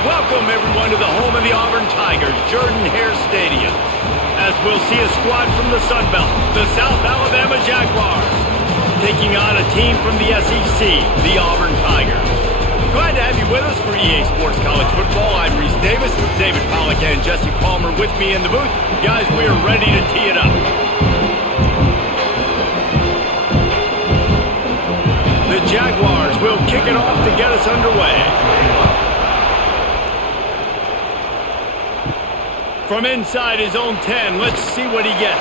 Welcome, everyone, to the home of the Auburn Tigers, Jordan-Hare Stadium. As we'll see a squad from the Sun Belt, the South Alabama Jaguars, taking on a team from the SEC, the Auburn Tigers. Glad to have you with us for EA Sports College Football. I'm Reese Davis, David Pollack, and Jesse Palmer with me in the booth. Guys, we are ready to tee it up. The Jaguars will kick it off to get us underway. From inside his own 10, let's see what he gets.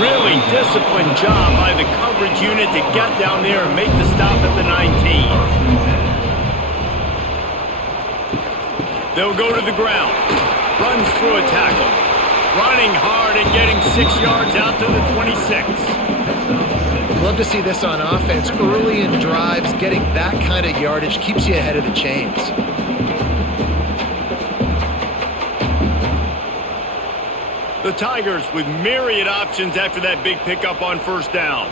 Really disciplined job by the coverage unit to get down there and make the stop at the 19. They'll go to the ground. Runs through a tackle. Running hard and getting 6 yards out to the 26. Love to see this on offense. Early in drives, getting that kind of yardage keeps you ahead of the chains. The Tigers with myriad options after that big pickup on first down.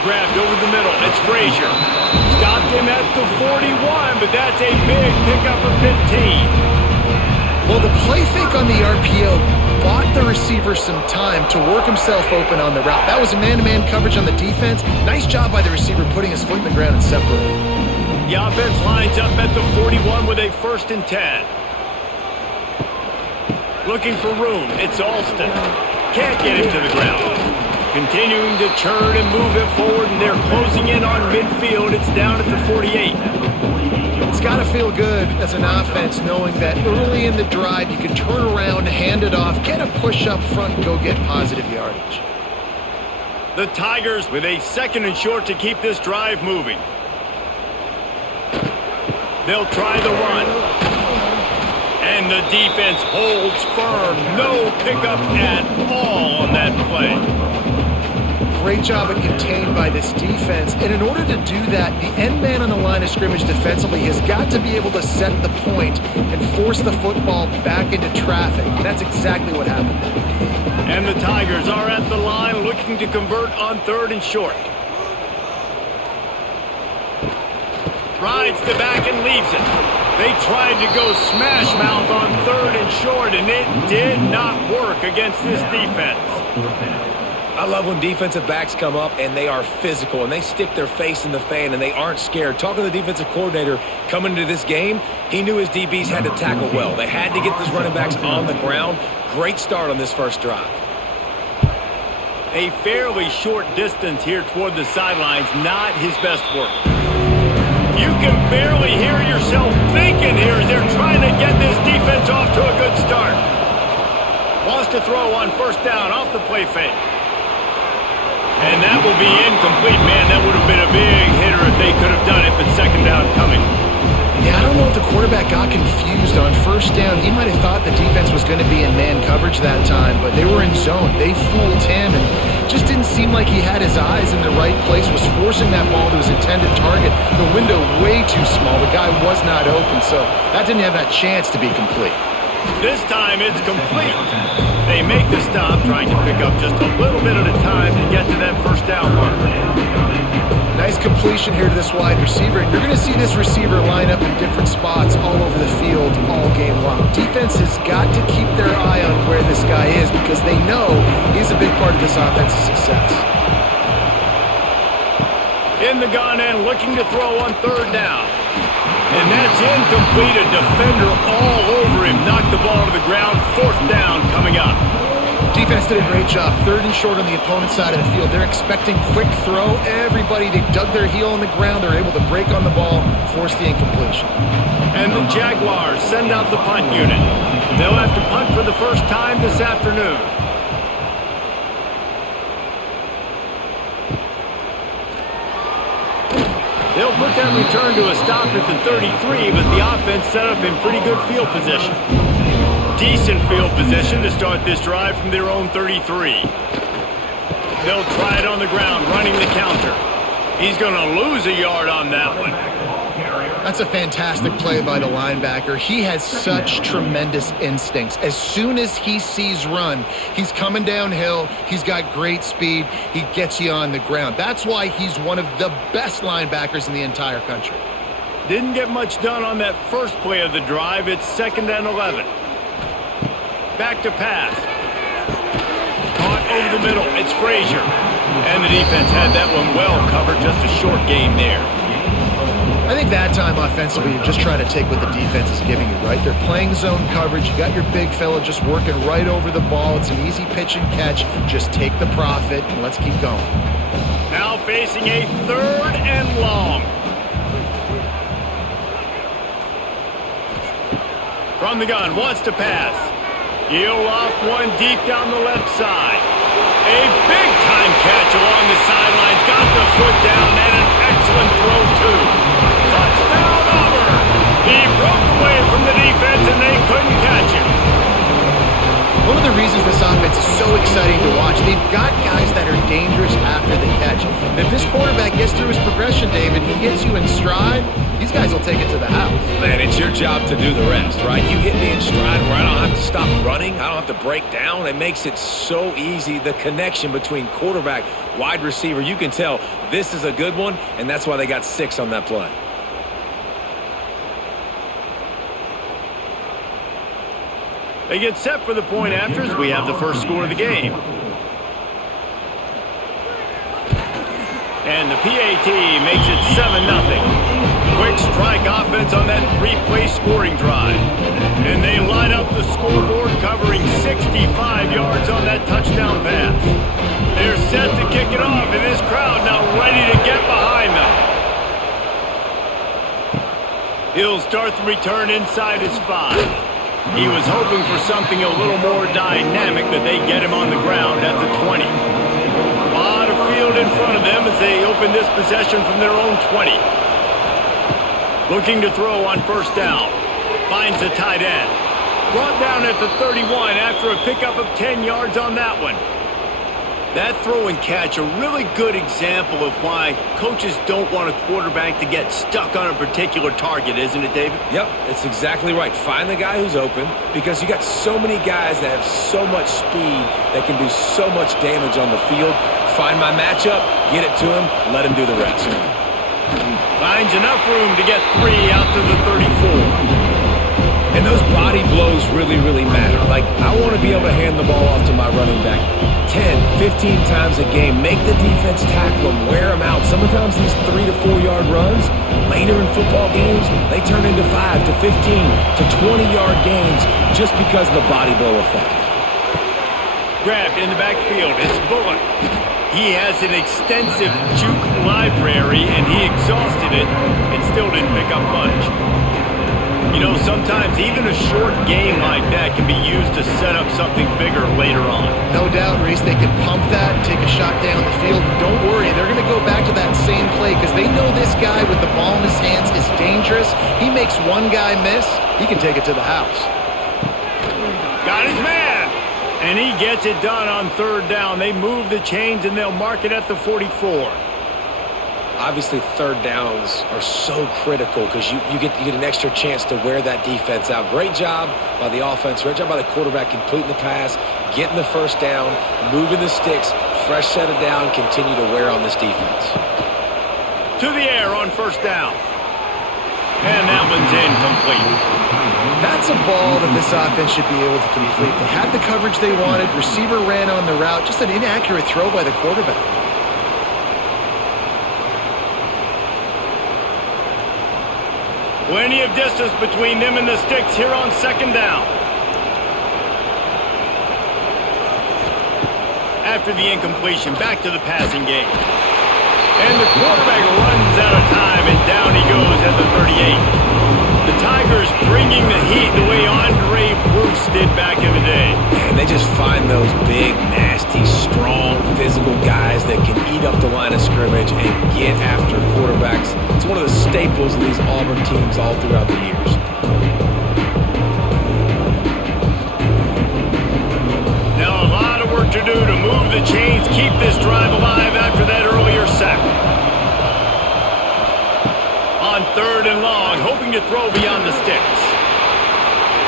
Grabbed over the middle. It's Frazier. Stopped him at the 41, but that's a big pickup of 15. Well, the play fake on the RPO bought the receiver some time to work himself open on the route. That was a man-to-man coverage on the defense. Nice job by the receiver putting his foot in the ground and separating. The offense lines up at the 41 with a 1st and 10. Looking for room. It's Alston. Can't get him to the ground. Continuing to turn and move it forward, and they're closing in on midfield. It's down at the 48. It's got to feel good as an offense knowing that early in the drive you can turn around, hand it off, get a push up front, and go get positive yardage. The Tigers with a 2nd and short to keep this drive moving. They'll try the run. And the defense holds firm. No pickup at all on that play. Great job of contained by this defense. And in order to do that, the end man on the line of scrimmage defensively has got to be able to set the point and force the football back into traffic. And that's exactly what happened. And the Tigers are at the line looking to convert on 3rd and short. Rides the back and leaves it. They tried to go smash mouth on 3rd and short, and it did not work against this defense. I love when defensive backs come up and they are physical and they stick their face in the fan and they aren't scared. Talking to the defensive coordinator coming into this game, he knew his DBs had to tackle well. They had to get these running backs on the ground. Great start on this first drive. A fairly short distance here toward the sidelines, not his best work. You can barely hear yourself thinking here as they're trying to get this defense off to a good start. Wants to throw on 1st down off the play fake. And that will be incomplete. Man, that would have been a big hitter if they could have done it, but 2nd down coming. Yeah, I don't know if the quarterback got confused on 1st down. He might have thought the defense was going to be in man coverage that time, but they were in zone. They fooled him and just didn't seem like he had his eyes in the right place, was forcing that ball to his intended target. The window way too small. The guy was not open, so that didn't have that chance to be complete. This time it's complete. They make the stop, trying to pick up just a little bit at a time to get to that 1st down mark. Nice completion here to this wide receiver, and you're going to see this receiver line up in different spots all over the field all game long. Defense has got to keep their eye on where this guy is because they know he's a big part of this offense's success. In the gun and looking to throw on 3rd down. And that's incomplete. A defender all over him. Knocked the ball to the ground. 4th down coming up. Defense did a great job. 3rd and short on the opponent's side of the field. They're expecting quick throw. Everybody, they dug their heel on the ground. They're able to break on the ball, force the incompletion. And the Jaguars send out the punt unit. They'll have to punt for the first time this afternoon. They'll put that return to a stop at the 33, but the offense set up in pretty good field position. Decent field position to start this drive from their own 33. They'll try it on the ground, running the counter. He's going to lose a yard on that one. That's a fantastic play by the linebacker. He has such tremendous instincts. As soon as he sees run, he's coming downhill. He's got great speed. He gets you on the ground. That's why he's one of the best linebackers in the entire country. Didn't get much done on that first play of the drive. It's 2nd and 11. Back to pass. Caught over the middle. It's Frazier. And the defense had that one well covered. Just a short gain there. I think that time offensively, you're just trying to take what the defense is giving you, right? They're playing zone coverage. You got your big fella just working right over the ball. It's an easy pitch and catch. Just take the profit and let's keep going. Now facing a 3rd and long. From the gun, wants to pass. He'll off one deep down the left side. A big-time catch along the sidelines. Got the foot down and an excellent throw, too. Touchdown, Auburn! He broke away from the defense and they couldn't catch him. One of the reasons this offense is so exciting to watch, they've got guys that are dangerous after the catch. And if this quarterback gets through his progression, David, he gets you in stride, these guys will take it to the house. Man, it's your job to do the rest, right? You hit me in stride where I don't have to stop running. I don't have to break down. It makes it so easy. The connection between quarterback, wide receiver, you can tell this is a good one, and that's why they got 6 on that play. They get set for the point after as we have the first score of the game. And the PAT makes it 7-0. Quick strike offense on that 3-play scoring drive. And they line up the scoreboard covering 65 yards on that touchdown pass. They're set to kick it off, and this crowd now ready to get behind them. He'll start the return inside his 5. He was hoping for something a little more dynamic, but they get him on the ground at the 20. A lot of field in front of them as they open this possession from their own 20. Looking to throw on first down. Finds the tight end. Brought down at the 31 after a pickup of 10 yards on that one. That throw and catch, a really good example of why coaches don't want a quarterback to get stuck on a particular target, isn't it, David? Yep, it's exactly right. Find the guy who's open because you got so many guys that have so much speed that can do so much damage on the field. Find my matchup, get it to him, let him do the rest. Finds enough room to get 3 out to the 34. And those body blows really, really matter. Like, I want to be able to hand the ball off to my running back 10, 15 times a game. Make the defense tackle them, wear them out. Sometimes these 3 to 4 yard runs, later in football games, they turn into 5 to 15 to 20-yard gains just because of the body blow effect. Grabbed in the backfield, it's Bullock. He has an extensive juke library, and he exhausted it and still didn't pick up much. You know, sometimes even a short game like that can be used to set up something bigger later on. No doubt, Reese, they can pump that and take a shot down the field. Don't worry, they're going to go back to that same play because they know this guy with the ball in his hands is dangerous. He makes one guy miss, he can take it to the house. Got his man! And he gets it done on 3rd down. They move the chains and they'll mark it at the 44. Obviously, 3rd downs are so critical because you get an extra chance to wear that defense out. Great job by the offense. Great job by the quarterback completing the pass, getting the 1st down, moving the sticks, fresh set of down, continue to wear on this defense. To the air on 1st down. And that one's incomplete. That's a ball that this offense should be able to complete. They had the coverage they wanted. Receiver ran on the route. Just an inaccurate throw by the quarterback. Plenty of distance between them and the sticks here on 2nd down. After the incompletion, back to the passing game. And the quarterback runs out of time, and down he goes at the 38. The Tigers bringing the heat the way Andre Bruce did back in the day. And they just find those big, nasty, strong, physical guys that can eat up the line of scrimmage and get after quarterbacks. It's one of the staples of these Auburn teams all throughout the years. Now a lot of work to do to move the chains, keep this drive alive after that earlier sack. on 3rd and long, hoping to throw beyond the sticks.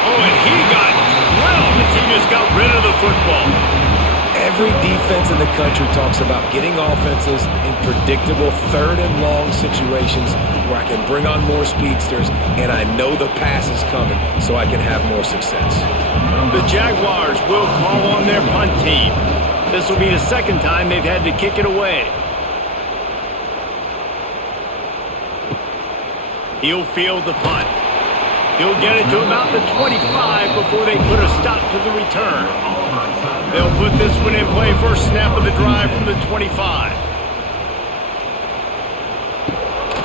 Oh, and he got drilled as he just got rid of the football. Every defense in the country talks about getting offenses in predictable 3rd and long situations where I can bring on more speedsters and I know the pass is coming so I can have more success. The Jaguars will call on their punt team. This will be the second time they've had to kick it away. He'll field the punt. He'll get it to about the 25 before they put a stop to the return. They'll put this one in play first snap of the drive from the 25.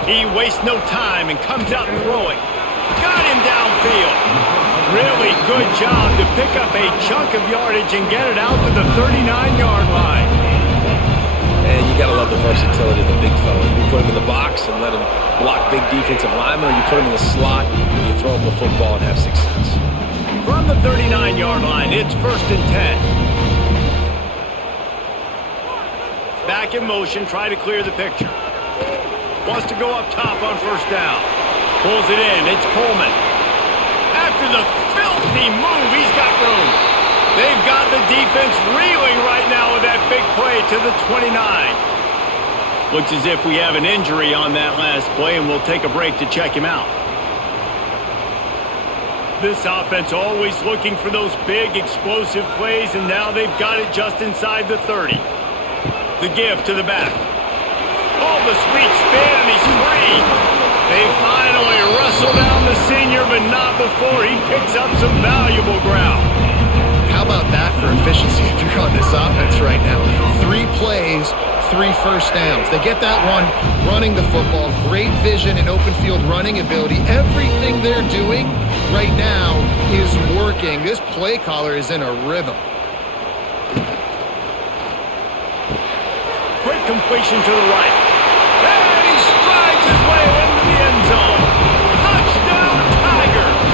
He wastes no time and comes out throwing. Got him downfield. Really good job to pick up a chunk of yardage and get it out to the 39-yard line. And you got to love the versatility of the big fella. You put him in the box and let him block big defensive linemen, or you put him in the slot and you throw him the football and have success. From the 39-yard line, it's 1st and 10. Back in motion, try to clear the picture. Wants to go up top on 1st down. Pulls it in, it's Coleman. After the filthy move, he's got room. They've got the defense reeling right now with that big play to the 29. Looks as if we have an injury on that last play, and we'll take a break to check him out. This offense always looking for those big, explosive plays, and now they've got it just inside the 30. The give to the back. Oh, the sweet spin, and he's free. They finally wrestle down the senior, but not before he picks up some valuable ground. How about that for efficiency if you're on this offense right now? 3 plays, 3 first downs. They get that one running the football. Great vision and open field running ability. Everything they're doing right now is working. This play caller is in a rhythm. Quick completion to the right. And he strides his way into the end zone. Touchdown, Tigers!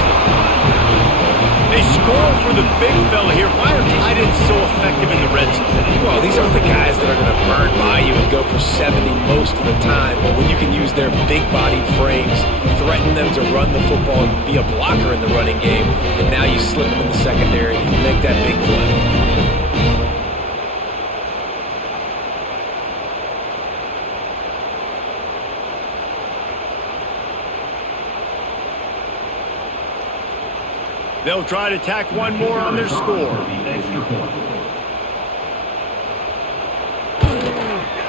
They score for the big fella here. Why are tight ends so effective in the red zone? Well, these aren't the guys that are going to burn by you and go for 70 most of the time. But when you can use their big-bodied frames, threaten them to run the football and be a blocker in the running game, and now you slip them in the secondary and make that big play. They'll try to tack one more on their score.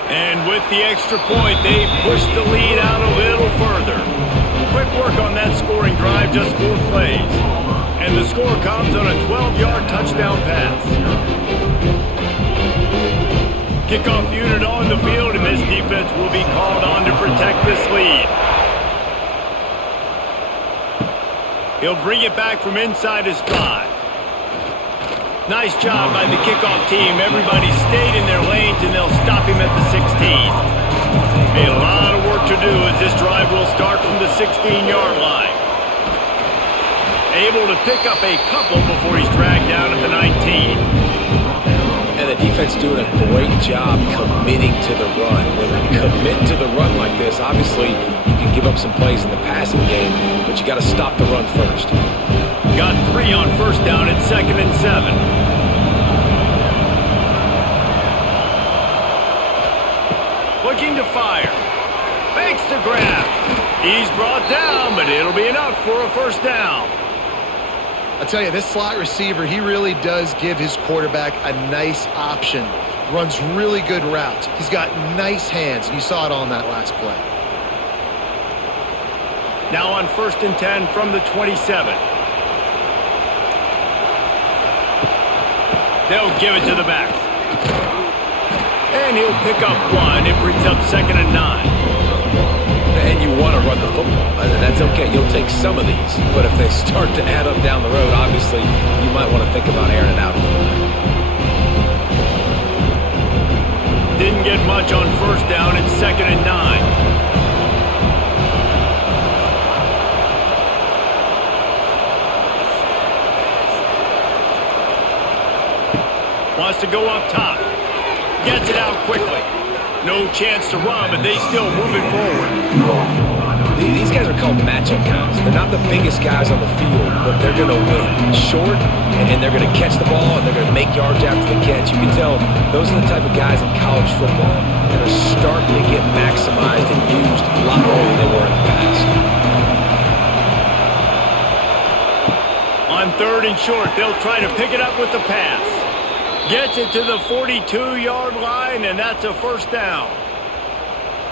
And with the extra point, they push the lead out a little further. Quick work on that scoring drive, just 4 plays. And the score comes on a 12-yard touchdown pass. Kickoff unit on the field, and this defense will be called on to protect this lead. He'll bring it back from inside his 5. Nice job by the kickoff team. Everybody stayed in their lanes, and they'll stop him at the 16. A lot of work to do as this drive will start from the 16-yard line. Able to pick up a couple before he's dragged down at the 19. And the defense doing a great job committing to the run. When you commit to the run like this, obviously you can give up some plays in the passing game, but you got to stop the run first. Got 3 on 1st down and 2nd and 7. Looking to fire. Makes the grab. He's brought down, but it'll be enough for a 1st down. I'll tell you, this slot receiver, he really does give his quarterback a nice option. Runs really good routes. He's got nice hands, and you saw it all in that last play. Now on 1st and 10 from the 27. They'll give it to the back. And he'll pick up 1. It brings up 2nd and 9. And you want to run the football, and that's okay. You'll take some of these, but if they start to add up down the road, obviously you might want to think about airing it out a little bit. Didn't get much on 1st down. It's 2nd and 9. Wants to go up top. Gets it out quickly. No chance to run, but they still move it forward. These guys are called matchup guys. They're not the biggest guys on the field, but they're going to win. Short, and they're going to catch the ball, and they're going to make yards after the catch. You can tell those are the type of guys in college football that are starting to get maximized and used a lot more than they were in the past. On 3rd and short, they'll try to pick it up with the pass. Gets it to the 42-yard line, and that's a first down.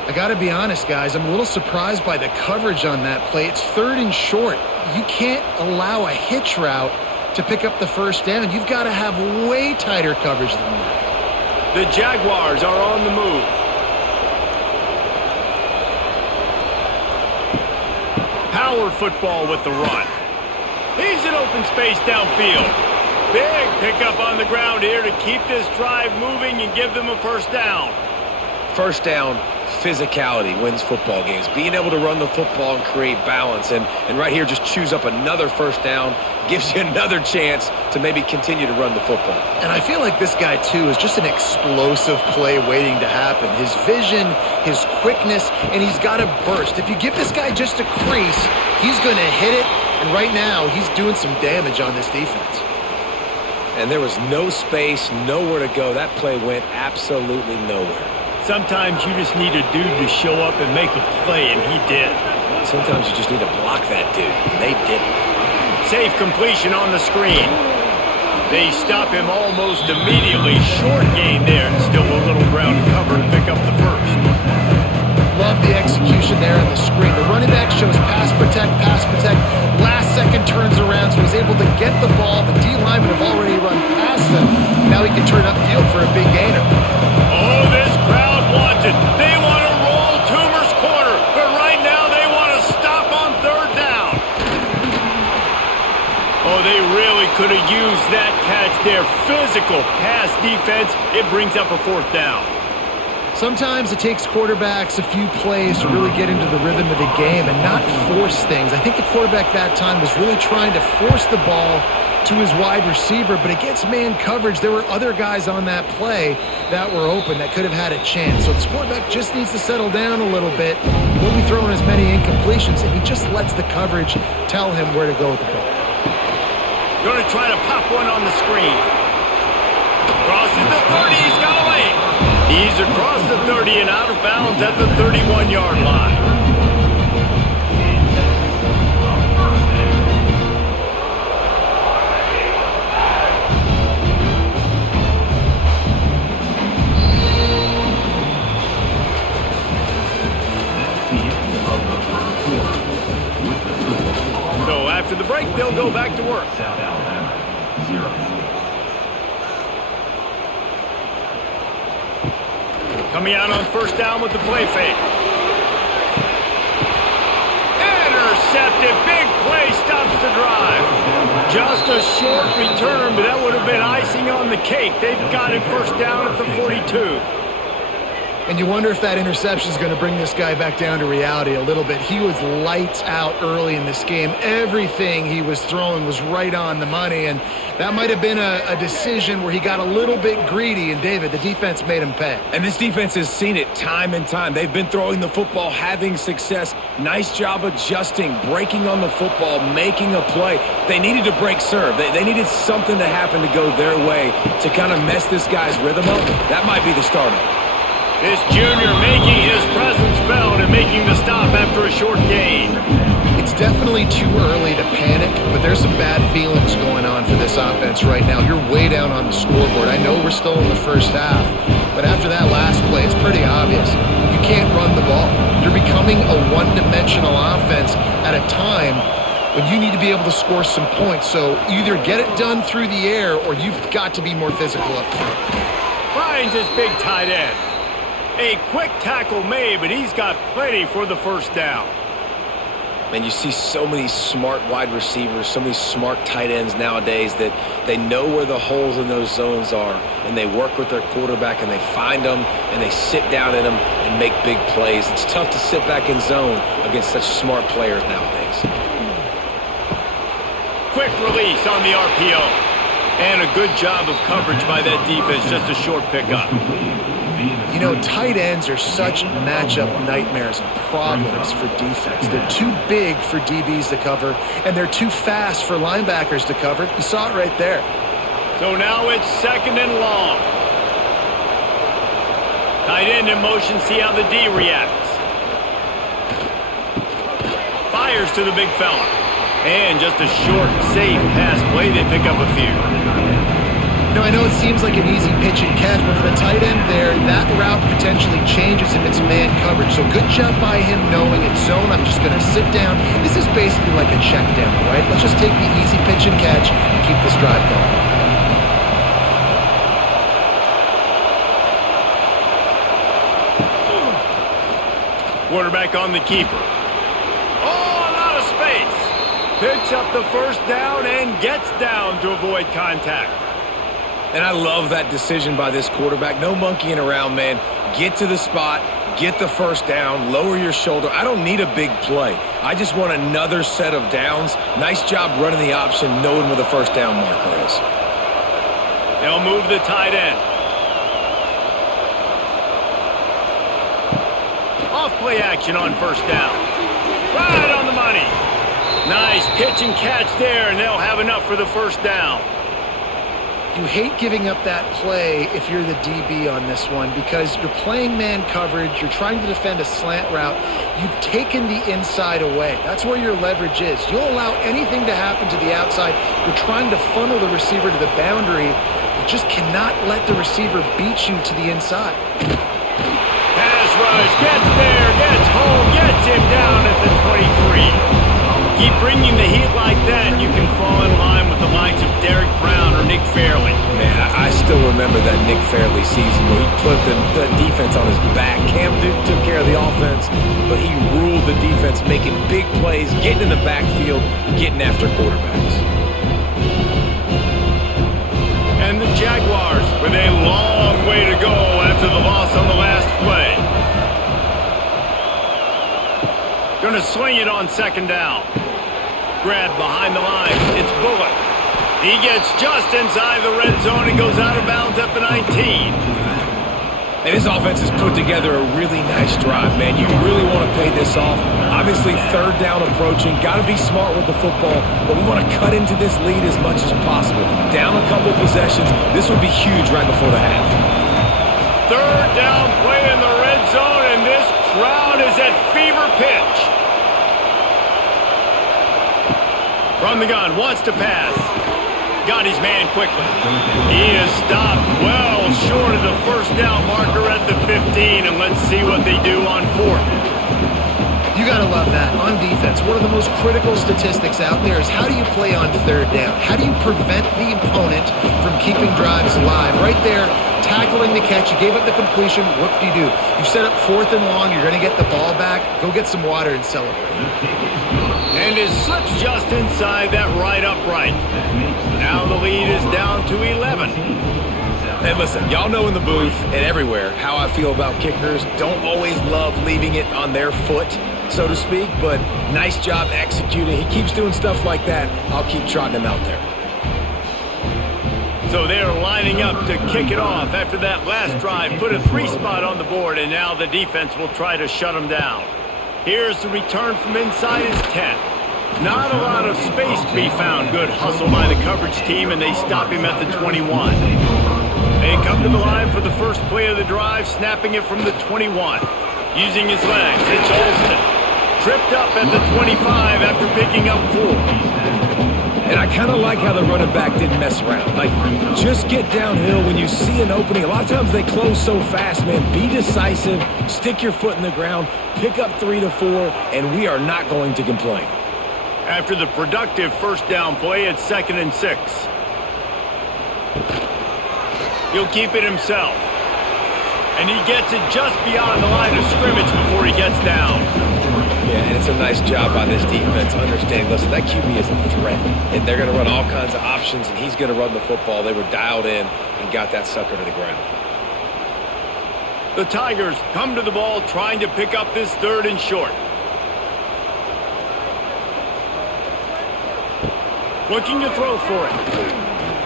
I got to be honest, guys. I'm a little surprised by the coverage on that play. It's 3rd and short. You can't allow a hitch route to pick up the first down. You've got to have way tighter coverage than that. The Jaguars are on the move. Power football with the run. He's in open space downfield. Big pickup on the ground here to keep this drive moving and give them a first down. First down, physicality wins football games. Being able to run the football and create balance. And right here, just choose up another first down. Gives you another chance to maybe continue to run the football. And I feel like this guy, too, is just an explosive play waiting to happen. His vision, his quickness, and he's got a burst. If you give this guy just a crease, he's going to hit it. And right now, he's doing some damage on this defense. And there was no space, nowhere to go. That play went absolutely nowhere. Sometimes you just need a dude to show up and make a play, and he did. Sometimes you just need to block that dude, and they didn't. Safe completion on the screen. They stop him almost immediately. Short gain there, and still a little ground to cover to pick up the first. Love the execution there on the screen. The running back shows pass protect, pass protect. Last second turns around, so he's able to get the ball. The D linemen have already run past him. Now he can turn upfield for a big gainer. Oh, this crowd wants it. They want to roll Toomer's corner, but right now they want to stop on 3rd down. Oh, they really could have used that catch there. Physical pass defense. It brings up a 4th down. Sometimes it takes quarterbacks a few plays to really get into the rhythm of the game and not force things. I think the quarterback that time was really trying to force the ball to his wide receiver, but against man coverage, there were other guys on that play that were open that could have had a chance. So this quarterback just needs to settle down a little bit. He won't be throwing as many incompletions if he just lets the coverage tell him where to go with the ball. Going to try to pop one on the screen. Crosses the 30, he's got away. He's across the 30 and out of bounds at the 31-yard line. So after the break, they'll go back to work. Coming out on 1st down with the play fake. Intercepted. Big play stops the drive. Just a short return, but that would have been icing on the cake. They've got it 1st down at the 42. And you wonder if that interception is going to bring this guy back down to reality a little bit. He was lights out early in this game. Everything he was throwing was right on the money, and that might have been a decision where he got a little bit greedy, and David, the defense made him pay. And this defense has seen it time and time. They've been throwing the football, having success. Nice job adjusting, breaking on the football, making a play. They needed to break serve. They needed something to happen to go their way to kind of mess this guy's rhythm up. That might be the start of it. This junior making his presence felt and making the stop after a short gain. It's definitely too early to panic, but there's some bad feelings going on for this offense right now. You're way down on the scoreboard. I know we're still in the first half, but after that last play, it's pretty obvious. You can't run the ball. You're becoming a one-dimensional offense at a time when you need to be able to score some points. So either get it done through the air or you've got to be more physical up front. Finds his big tight end. A quick tackle made, but he's got plenty for the 1st down. And you see so many smart wide receivers, so many smart tight ends nowadays that they know where the holes in those zones are, and they work with their quarterback, and they find them, and they sit down in them and make big plays. It's tough to sit back in zone against such smart players nowadays. Quick release on the RPO. And a good job of coverage by that defense, just a short pickup. You know, tight ends are such matchup nightmares and problems for defense. They're too big for DBs to cover, and they're too fast for linebackers to cover. You saw it right there. So now it's 2nd and long. Tight end in motion, see how the D reacts. Fires to the big fella. And just a short, safe pass play. They pick up a few. Now, I know it seems like an easy pitch and catch, but for the tight end there, that route potentially changes if it's man coverage. So good job by him knowing it's zone. I'm just going to sit down. This is basically like a check down, right? Let's just take the easy pitch and catch and keep this drive going. Quarterback on the keeper. Oh, a lot of space. Picks up the first down and gets down to avoid contact. And I love that decision by this quarterback. No monkeying around, man. Get to the spot, get the first down, lower your shoulder. I don't need a big play. I just want another set of downs. Nice job running the option, knowing where the first down marker is. They'll move the tight end. Off-play action on first down. Right on the money. Nice pitch and catch there, and they'll have enough for the first down. You hate giving up that play if you're the DB on this one because you're playing man coverage, you're trying to defend a slant route, you've taken the inside away. That's where your leverage is. You'll allow anything to happen to the outside. You're trying to funnel the receiver to the boundary. You just cannot let the receiver beat you to the inside. Pass rush, gets there, gets home, gets him down at the 23. Keep bringing the heat like that, you can fall in line with the likes of Derek Brown or Nick Fairley. Man, I still remember that Nick Fairley season where he put the defense on his back. Cam Newton took care of the offense, but he ruled the defense, making big plays, getting in the backfield, getting after quarterbacks. And the Jaguars with a long way to go after the loss on the last play. Gonna swing it on 2nd down. Grab behind the line. It's Bullock. He gets just inside the red zone and goes out of bounds at the 19. And his offense has put together a really nice drive, man. You really want to pay this off. Obviously, 3rd down approaching. Got to be smart with the football, but we want to cut into this lead as much as possible. Down a couple possessions. This would be huge right before the half. 3rd down play in the red zone, and this crowd is at fever pitch. From the gun, wants to pass. Got his man quickly. He is stopped well short of the first down marker at the 15, and let's see what they do on 4th. You got to love that. On defense, one of the most critical statistics out there is how do you play on 3rd down? How do you prevent the opponent from keeping drives alive? Right there, tackling the catch. You gave up the completion. Whoop-de-doo. You set up 4th and long. You're going to get the ball back. Go get some water and celebrate. And it slips just inside that right upright. Now the lead is down to 11. And listen, y'all know in the booth and everywhere how I feel about kickers. Don't always love leaving it on their foot, so to speak, but nice job executing. He keeps doing stuff like that. I'll keep trotting him out there. So they're lining up to kick it off after that last drive. Put a 3 spot on the board, and now the defense will try to shut them down. Here's the return from inside his 10. Not a lot of space to be found. Good hustle by the coverage team, and they stop him at the 21. They come to the line for the first play of the drive, snapping it from the 21. Using his legs, it's Olsen. Tripped up at the 25 after picking up 4. And I kind of like how the running back didn't mess around. Like, just get downhill when you see an opening. A lot of times they close so fast, man. Be decisive, stick your foot in the ground, pick up 3 to 4, and we are not going to complain. After the productive first down play, it's 2nd and 6. He'll keep it himself. And he gets it just beyond the line of scrimmage before he gets down. Yeah, and it's a nice job by this defense understanding, listen, that QB is a threat. And they're going to run all kinds of options, and he's going to run the football. They were dialed in and got that sucker to the ground. The Tigers come to the ball trying to pick up this 3rd and short. Looking to throw for it.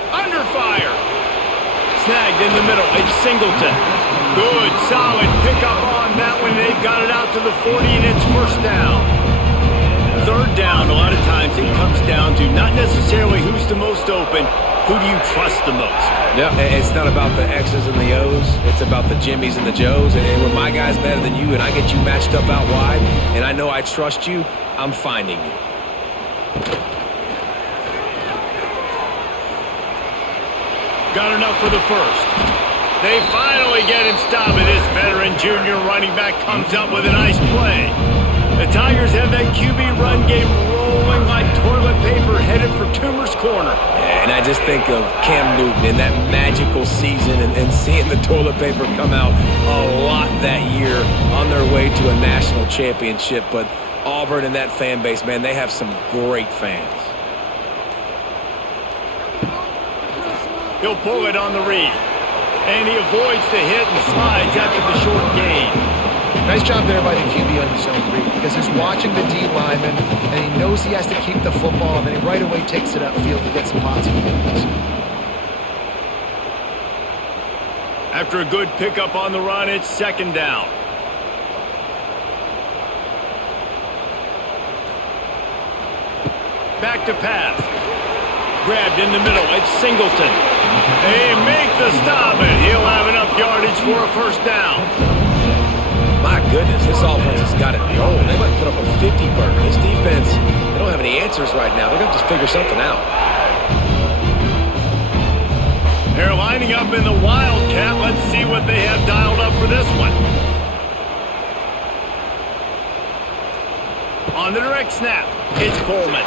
Under fire. Snagged in the middle. It's Singleton. Good, solid pickup on that one. They've got it out to the 40, and it's first down. Third down, a lot of times it comes down to not necessarily who's the most open, who do you trust the most? Yeah, it's not about the X's and the O's. It's about the Jimmies and the Joes. And when my guy's better than you and I get you matched up out wide and I know I trust you, I'm finding you. Got enough for the first. They finally get him stopped, and this veteran junior running back comes up with a nice play. The Tigers have that QB run game rolling like toilet paper headed for Toomer's corner. Yeah, and I just think of Cam Newton in that magical season and seeing the toilet paper come out a lot that year on their way to a national championship. But Auburn and that fan base, man, they have some great fans. He'll pull it on the read. And he avoids the hit and slides after the short gain. Nice job there by the QB on the zone read because he's watching the D lineman and he knows he has to keep the football and then he right away takes it upfield to get some positive yards. After a good pickup on the run, it's second down. Back to pass. Grabbed in the middle. It's Singleton. They make the stop, and he'll have enough yardage for a first down. My goodness, this offense has got it rolling. They might put up a 50-burger. This defense, they don't have any answers right now. They're going to have to figure something out. They're lining up in the Wildcat. Let's see what they have dialed up for this one. On the direct snap, it's Coleman.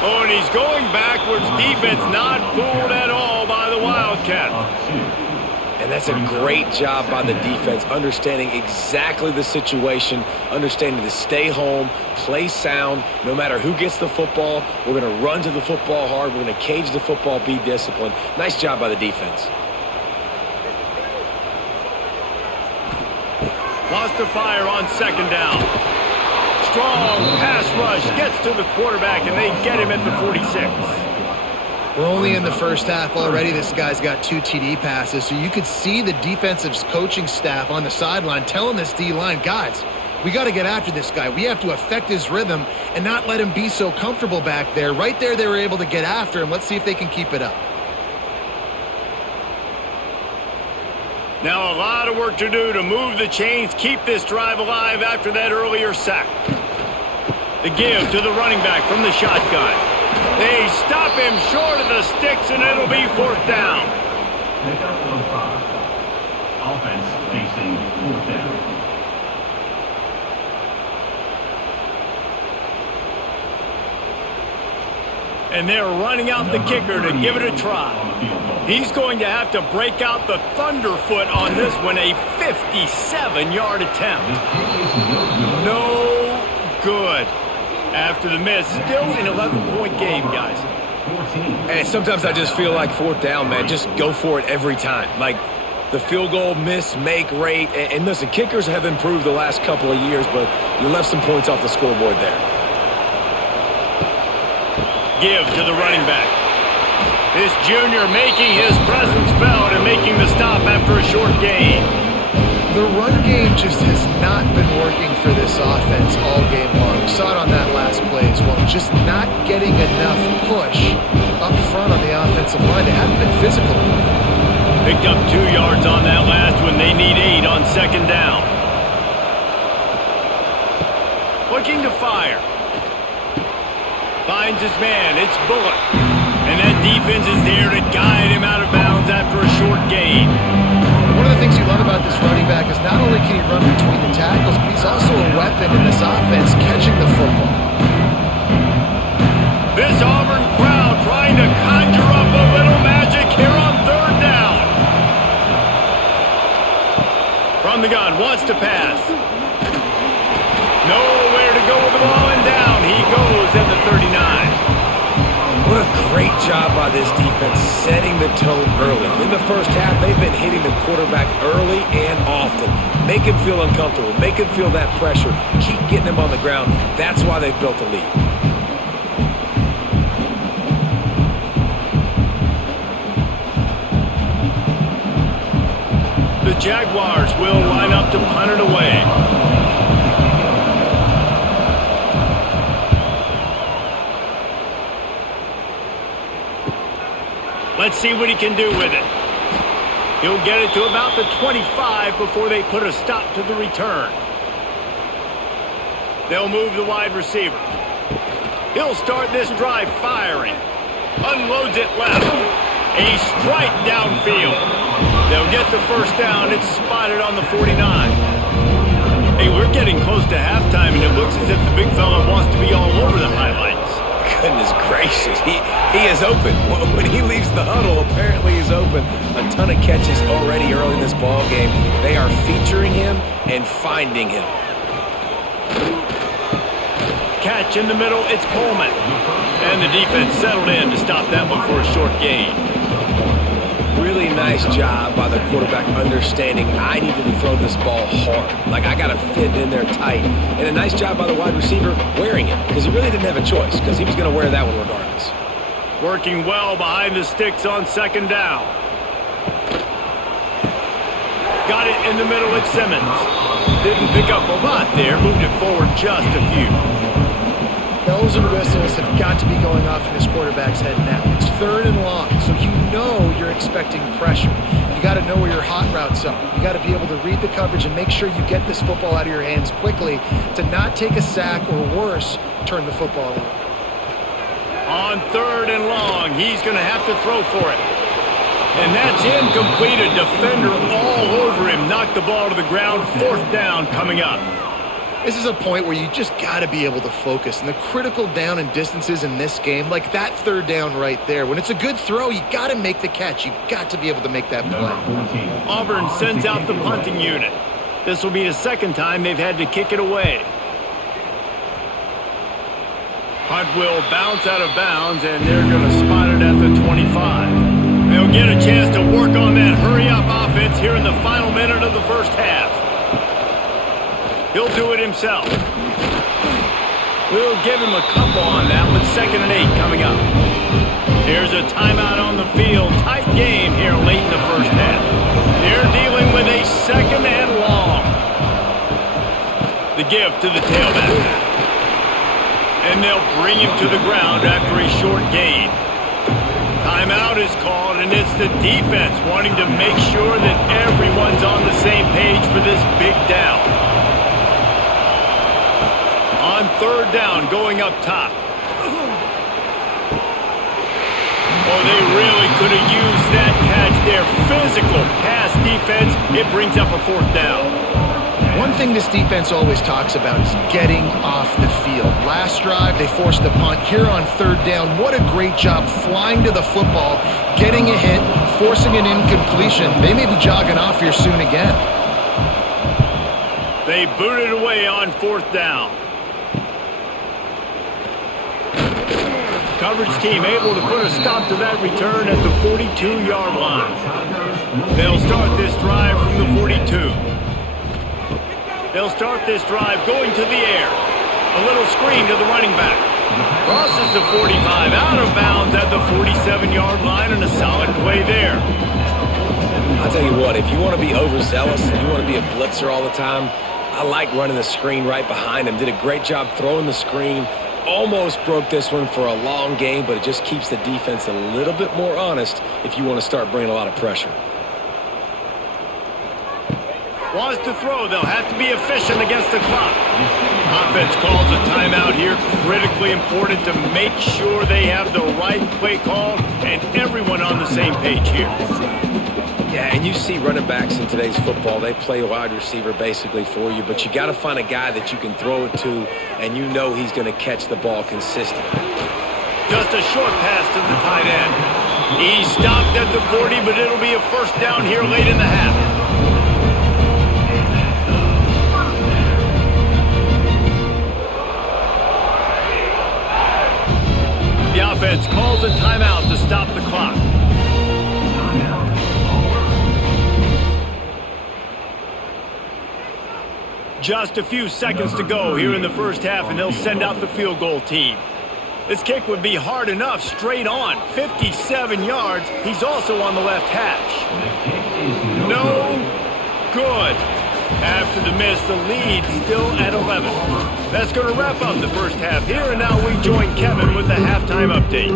Oh, and he's going backwards. Defense not fooled at all by the Wildcat. And that's a great job by the defense, understanding exactly the situation, understanding to stay home, play sound. No matter who gets the football, we're going to run to the football hard. We're going to cage the football, be disciplined. Nice job by the defense. Lost to fire on second down. Strong pass rush gets to the quarterback, and they get him at the 46. We're only in the first half already. This guy's got 2 TD passes, so you could see the defensive coaching staff on the sideline telling this D-line, guys, we got to get after this guy. We have to affect his rhythm and not let him be so comfortable back there. Right there, they were able to get after him. Let's see if they can keep it up. Now a lot of work to do to move the chains, keep this drive alive after that earlier sack. The give to the running back from the shotgun. They stop him short of the sticks, and it'll be fourth down. Pickup of 5. Offense facing fourth down. And they're running out the kicker to give it a try. He's going to have to break out the thunderfoot on this one, a 57-yard attempt. No good. After the miss, still an 11-point game, guys. And sometimes I just feel like fourth down, man, just go for it every time. Like the field goal miss-make rate. And listen, kickers have improved the last couple of years, but you left some points off the scoreboard there. Give to the running back. This junior making his presence felt and making the stop after a short gain. The run game just has not been working for this offense all game long. We saw it on that last play as well. Just not getting enough push up front on the offensive line. They haven't been physical enough. Picked up 2 yards on that last one. They need 8 on second down. Looking to fire. Finds his man. It's Bullock. And that defense is there to guide him out of bounds after a short gain. One of the things you love about this running back is not only can he run between the tackles, but he's also a weapon in this offense catching the football. This Auburn crowd trying to conjure up a little magic here on third down. From the gun, wants to pass. Nowhere to go with the ball, and down he goes at the 39. What a great job by this defense setting the tone early. In the first half, they've been hitting the quarterback early and often. Make him feel uncomfortable. Make him feel that pressure. Keep getting him on the ground. That's why they've built a lead. The Jaguars will line up to punt it away. Let's see what he can do with it. He'll get it to about the 25 before they put a stop to the return. They'll move the wide receiver. He'll start this drive firing. Unloads it left. A strike downfield. They'll get the first down. It's spotted on the 49. Hey, we're getting close to halftime, and it looks as if the big fella wants to be all over the highlights. Goodness gracious, he is open. When he leaves the huddle, apparently he's open. A ton of catches already early in this ball game. They are featuring him and finding him. Catch in the middle, it's Coleman. And the defense settled in to stop that one for a short gain. Really nice job by the quarterback understanding I needed to throw this ball hard. Like, I got to fit in there tight. And a nice job by the wide receiver wearing it, because he really didn't have a choice, because he was going to wear that one regardless. Working well behind the sticks on second down. Got it in the middle at Simmons. Didn't pick up a lot there, moved it forward just a few. Bells and whistles have got to be going off in this quarterback's head now. It's 3rd and long, so you know you're expecting pressure. You got to know where your hot routes are. You got to be able to read the coverage and make sure you get this football out of your hands quickly to not take a sack or worse, turn the football over. On 3rd and long, he's going to have to throw for it. And that's incomplete. A defender all over him. Knocked the ball to the ground. 4th down coming up. This is a point where you just got to be able to focus. And the critical down and distances in this game, like that 3rd down right there, when it's a good throw, you got to make the catch. You got to be able to make that play. Auburn sends out the punting unit. This will be the 2nd time they've had to kick it away. Punt will bounce out of bounds, and they're going to spot it at the 25. They'll get a chance to work on that hurry-up offense here in the final minute of the first half. He'll do it himself. We'll give him a couple on that with 2nd and 8 coming up. Here's a timeout on the field. Tight game here late in the first half. They're dealing with a 2nd and long. The give to the tailback. And they'll bring him to the ground after a short gain. Timeout is called, and it's the defense wanting to make sure that everyone's on the same page for this big down. On 3rd down, going up top. Oh, they really could have used that catch there. Physical pass defense. It brings up a 4th down. One thing this defense always talks about is getting off the field. Last drive, they forced a punt. Here on 3rd down, what a great job flying to the football, getting a hit, forcing an incompletion. They may be jogging off here soon again. They booted away on 4th down. Coverage team able to put a stop to that return at the 42-yard line. They'll start this drive from the 42. They'll start this drive going to the air. A little screen to the running back. Crosses the 45, out of bounds at the 47-yard line, and a solid play there. I'll tell you what, if you want to be overzealous and you want to be a blitzer all the time, I like running the screen right behind him. Did a great job throwing the screen. Almost broke this one for a long game, but it just keeps the defense a little bit more honest if you want to start bringing a lot of pressure. Wants to throw. They'll have to be efficient against the clock. Offense calls a timeout here. Critically important to make sure they have the right play call and everyone on the same page here. Yeah, and you see running backs in today's football, they play wide receiver basically for you, but you got to find a guy that you can throw it to, and you know he's going to catch the ball consistently. Just a short pass to the tight end. He stopped at the 40, but it'll be a 1st down here late in the half. The offense calls a timeout to stop the clock. Just a few seconds to go here in the first half, and they'll send out the field goal team. This kick would be hard enough, straight on, 57 yards. He's also on the left hash. No Good. After the miss, the lead still at 11. That's going to wrap up the first half here, and now we join Kevin with the halftime update.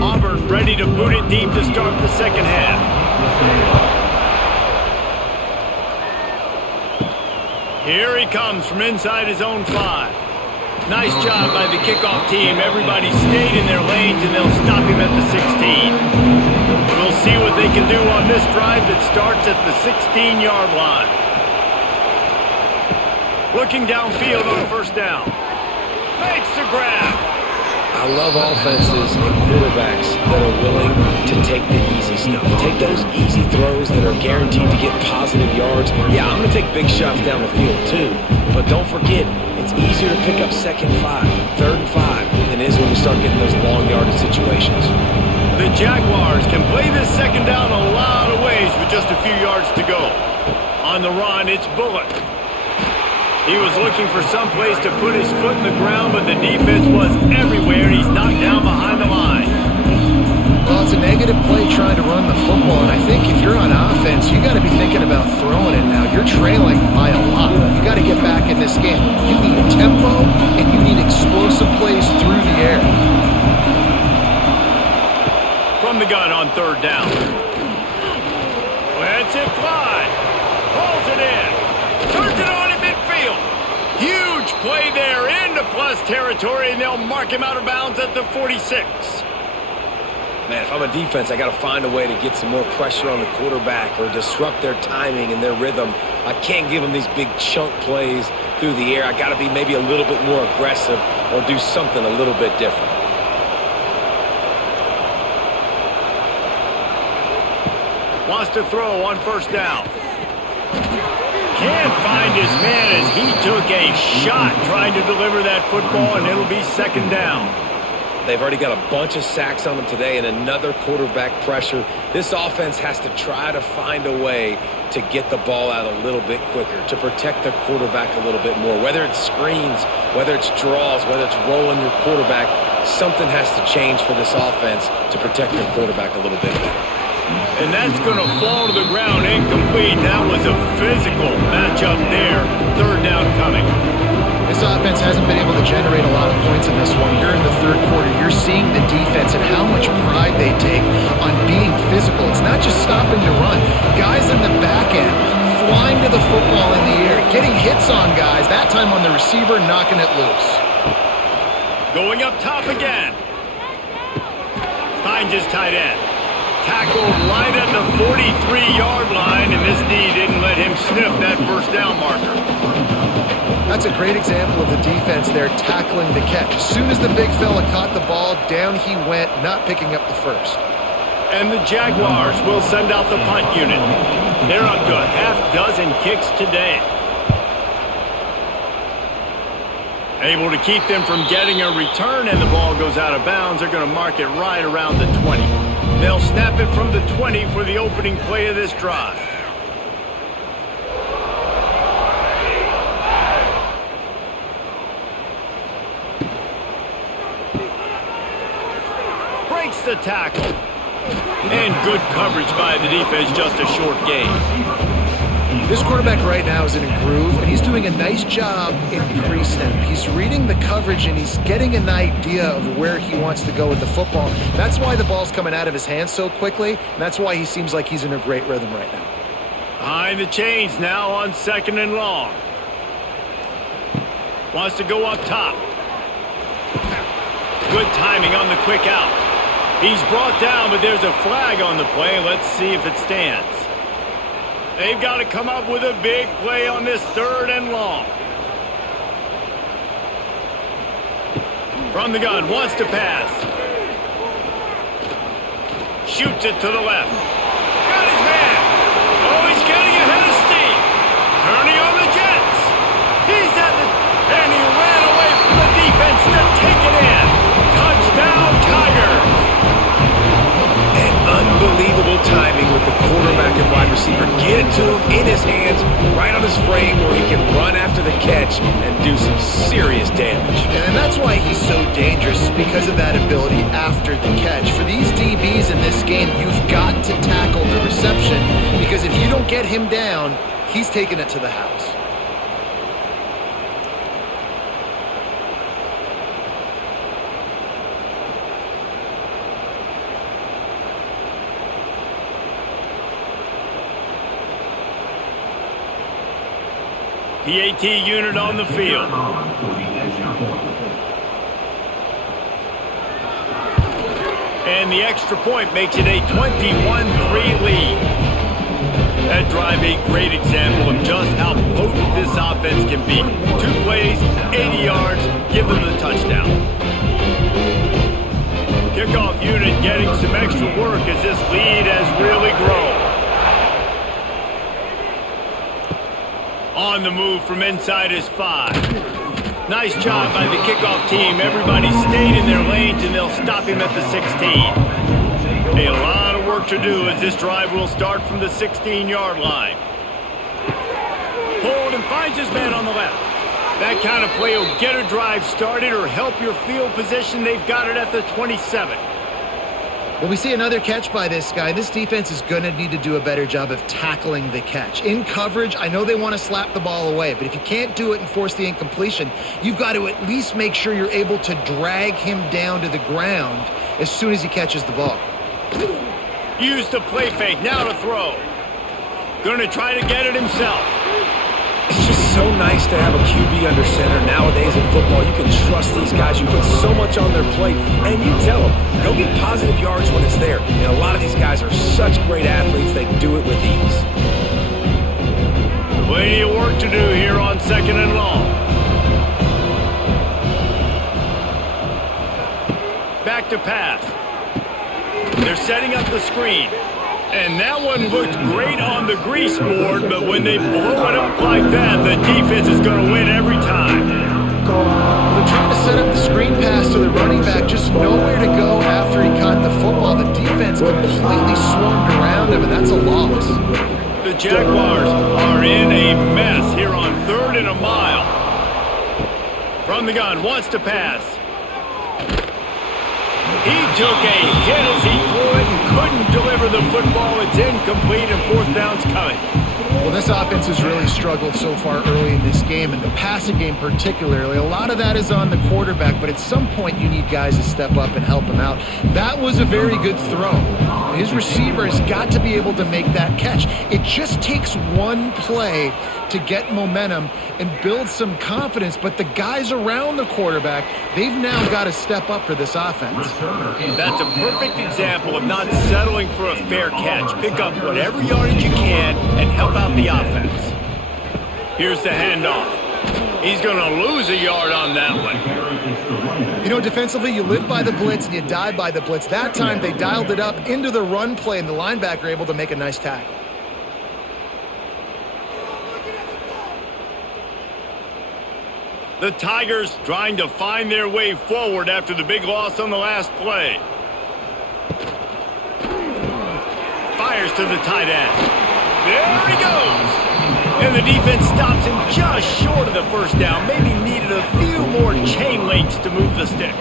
Auburn ready to boot it deep to start the second half. Here he comes from inside his own 5. Nice job by the kickoff team. Everybody stayed in their lanes, and they'll stop him at the 16. We'll see what they can do on this drive that starts at the 16-yard line. Looking downfield on first down. Makes the grab. I love offenses and quarterbacks that are willing to take the easy stuff. Take those easy throws that are guaranteed to get positive yards. Yeah, I'm going to take big shots down the field too. But don't forget, it's easier to pick up 2nd and 5, 3rd and 5 than it is when we start getting those long yardage situations. The Jaguars can play this second down a lot of ways with just a few yards to go. On the run, it's Bullock. He was looking for some place to put his foot in the ground, but the defense was everywhere, and he's knocked down behind the line. Well, it's a negative play trying to run the football, and I think if you're on offense, you got to be thinking about throwing it now. You're trailing by a lot. You got to get back in this game. You need tempo, and you need explosive plays through the air. From the gun on 3rd down. Lets it fly. Pulls it in. Turns it on in midfield. Huge play there into plus territory, and they'll mark him out of bounds at the 46. Man, if I'm a defense, I got to find a way to get some more pressure on the quarterback or disrupt their timing and their rhythm. I can't give them these big chunk plays through the air. I got to be maybe a little bit more aggressive or do something a little bit different. Wants to throw on first down. Can't find his man as he took a shot trying to deliver that football, and it'll be 2nd down. They've already got a bunch of sacks on them today and another quarterback pressure. This offense has to try to find a way to get the ball out a little bit quicker, to protect the quarterback a little bit more. Whether it's screens, whether it's draws, whether it's rolling your quarterback, something has to change for this offense to protect their quarterback a little bit better. And that's going to fall to the ground incomplete. That was a physical matchup there. 3rd down coming. This offense hasn't been able to generate a lot of points in this one. Here in the 3rd quarter, you're seeing the defense and how much pride they take on being physical. It's not just stopping the run. Guys in the back end flying to the football in the air, getting hits on guys, that time on the receiver, knocking it loose. Going up top again. Finds his tight end. Tackled right at the 43-yard line, and this D didn't let him sniff that first down marker. That's a great example of the defense there tackling the catch. As soon as the big fella caught the ball, down he went, not picking up the first. And the Jaguars will send out the punt unit. They're up to a half-dozen kicks today. Able to keep them from getting a return, and the ball goes out of bounds. They're going to mark it right around the 20. They'll snap it from the 20 for the opening play of this drive. Breaks the tackle. And good coverage by the defense, just a short gain. This quarterback right now is in a groove, and he's doing a nice job in pre-snap. He's reading the coverage, and he's getting an idea of where he wants to go with the football. That's why the ball's coming out of his hands so quickly, and that's why he seems like he's in a great rhythm right now. Behind the chains now on 2nd and long. Wants to go up top. Good timing on the quick out. He's brought down, but there's a flag on the play. Let's see if it stands. They've got to come up with a big play on this 3rd and long. From the gun, wants to pass. Shoots it to the left. Got his man. Oh, he's getting ahead of steam. Turning on the Jets. He's at the... And he ran away from the defense to take it in. Touchdown, Tigers. Unbelievable timing with the quarterback and wide receiver. Get it to him in his hands, right on his frame where he can run after the catch and do some serious damage. And that's why he's so dangerous, because of that ability after the catch. For these DBs in this game, you've got to tackle the reception, because if you don't get him down, he's taking it to the house. PAT unit on the field. And the extra point makes it a 21-3 lead. That drive a great example of just how potent this offense can be. 2 plays, 80 yards, give them the touchdown. Kickoff unit getting some extra work as this lead has really grown. On the move from inside his 5. Nice job by the kickoff team. Everybody stayed in their lanes, and they'll stop him at the 16. A lot of work to do as this drive will start from the 16-yard line. Hold and finds his man on the left. That kind of play will get a drive started or help your field position. They've got it at the 27. Well, we see another catch by this guy. This defense is going to need to do a better job of tackling the catch. In coverage, I know they want to slap the ball away, but if you can't do it and force the incompletion, you've got to at least make sure you're able to drag him down to the ground as soon as he catches the ball. Use the play fake, now to throw. Going to try to get it himself. It's just so nice to have a QB under center nowadays in football. You can trust these guys. You put so much on their plate, and you tell them, go get positive yards when it's there. And a lot of these guys are such great athletes, they do it with ease. Plenty of work to do here on 2nd and long. Back to pass. They're setting up the screen. And that one looked great on the grease board, but when they blow it up like that, the defense is going to win every time. They're trying to set up the screen pass to the running back, just nowhere to go after he caught the football. The defense completely swarmed around him, and that's a loss. The Jaguars are in a mess here on 3rd and a mile. From the gun, wants to pass. He took a hit as he threw it and couldn't deliver the football. It's incomplete and 4th down's coming. Well, this offense has really struggled so far early in this game, and the passing game particularly. A lot of that is on the quarterback, but at some point you need guys to step up and help him out. That was a very good throw. His receiver has got to be able to make that catch. It just takes one play to get momentum and build some confidence, but the guys around the quarterback, they've now got to step up for this offense. That's a perfect example of not settling for a fair catch. Pick up whatever yardage you can and help out the offense. Here's the handoff. He's going to lose a yard on that one. You know, defensively, you live by the blitz and you die by the blitz. That time, they dialed it up into the run play, and the linebacker able to make a nice tackle. The Tigers trying to find their way forward after the big loss on the last play. Fires to the tight end. There he goes. And the defense stops him just short of the 1st down. Maybe needed a few more chain links to move the sticks.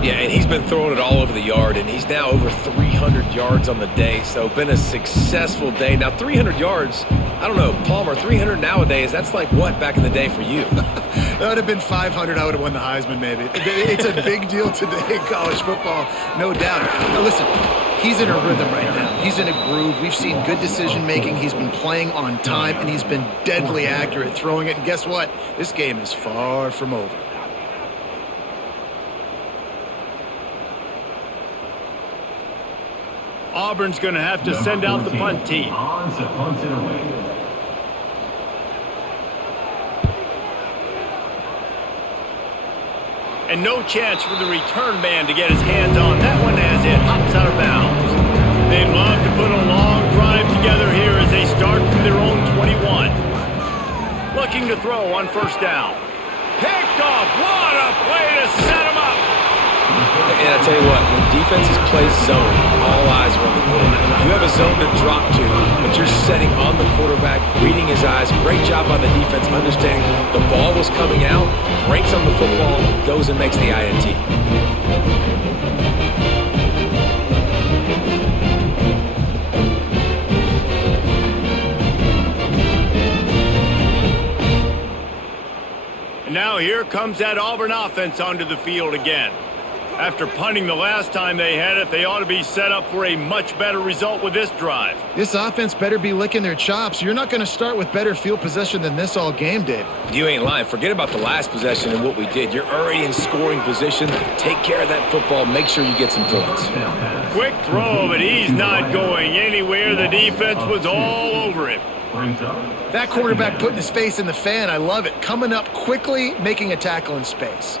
Yeah, and he's been throwing it all over the yard, and he's now over 300 yards on the day, so been a successful day. Now, 300 yards, I don't know, Palmer, 300 nowadays, that's like what back in the day for you? That would have been 500. I would have won the Heisman, maybe. It's a big deal today in college football, no doubt. Now, listen, he's in a rhythm right now. He's in a groove. We've seen good decision-making. He's been playing on time, and he's been deadly accurate throwing it. And guess what? This game is far from over. Auburn's going to have to send out the punt team. And no chance for the return man to get his hands on that one as it hops out of bounds. They'd love to put a long drive together here as they start from their own 21. Looking to throw on 1st down. Picked off. What a play to set him up. And I tell you what, when defenses play zone, all eyes are on the quarterback. You have a zone to drop to, but you're setting on the quarterback, reading his eyes. Great job by the defense, understanding the ball was coming out, breaks on the football, goes and makes the INT. And now here comes that Auburn offense onto the field again. After punting the last time they had it, they ought to be set up for a much better result with this drive. This offense better be licking their chops. You're not going to start with better field possession than this all game did. You ain't lying. Forget about the last possession and what we did. You're already in scoring position. Take care of that football. Make sure you get some points. Quick throw, but he's not going anywhere. The defense was all over him. That quarterback putting his face in the fan, I love it. Coming up quickly, making a tackle in space.